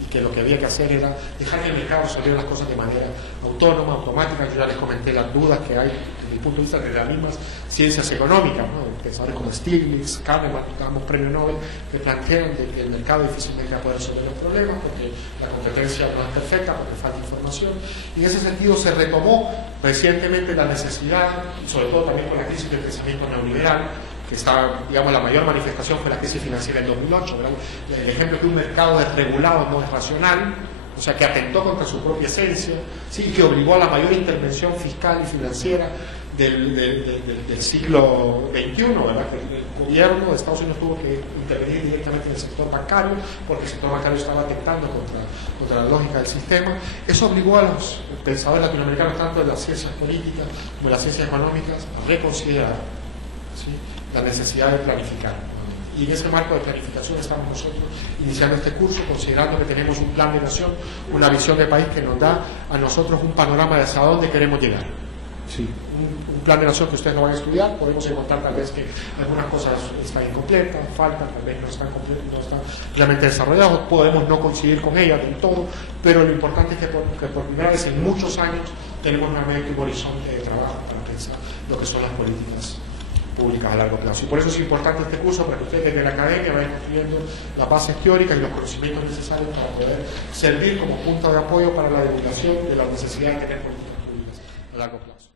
y que lo que había que hacer era dejar que el mercado resolviera las cosas de manera autónoma, automática. Yo ya les comenté las dudas que hay desde el punto de vista de las mismas ciencias económicas, ¿no? Pensadores como Stiglitz, Kahneman, damos premio Nobel, que plantean de que el mercado difícilmente va a poder resolver los problemas porque la competencia no es perfecta, porque falta información. Y en ese sentido se retomó recientemente la necesidad, y sobre todo también con la crisis del pensamiento neoliberal, que estaba, digamos, la mayor manifestación fue la crisis financiera del 2008, ¿verdad? El ejemplo de un mercado desregulado no es racional, o sea, que atentó contra su propia esencia, ¿sí? Que obligó a la mayor intervención fiscal y financiera del siglo XXI, ¿verdad? Que el gobierno de Estados Unidos tuvo que intervenir directamente en el sector bancario porque el sector bancario estaba atentando contra la lógica del sistema. Eso obligó a los pensadores latinoamericanos, tanto de las ciencias políticas como de las ciencias económicas, a reconsiderar, ¿sí?, la necesidad de planificar. Y en ese marco de planificación estamos nosotros iniciando este curso, considerando que tenemos un plan de nación, una visión de país que nos da a nosotros un panorama de hacia dónde queremos llegar. Sí. Un plan de nación que ustedes no van a estudiar, podemos encontrar tal vez que algunas cosas están incompletas, faltan, tal vez no están completas, no están realmente desarrolladas, podemos no coincidir con ellas del todo, pero lo importante es que por primera vez en muchos años tenemos nuevamente un horizonte de trabajo para pensar lo que son las políticas públicas a largo plazo. Y por eso es importante este curso, para que ustedes desde la academia vayan construyendo las bases teóricas y los conocimientos necesarios para poder servir como punto de apoyo para la divulgación de la necesidad de tener políticas públicas a largo plazo.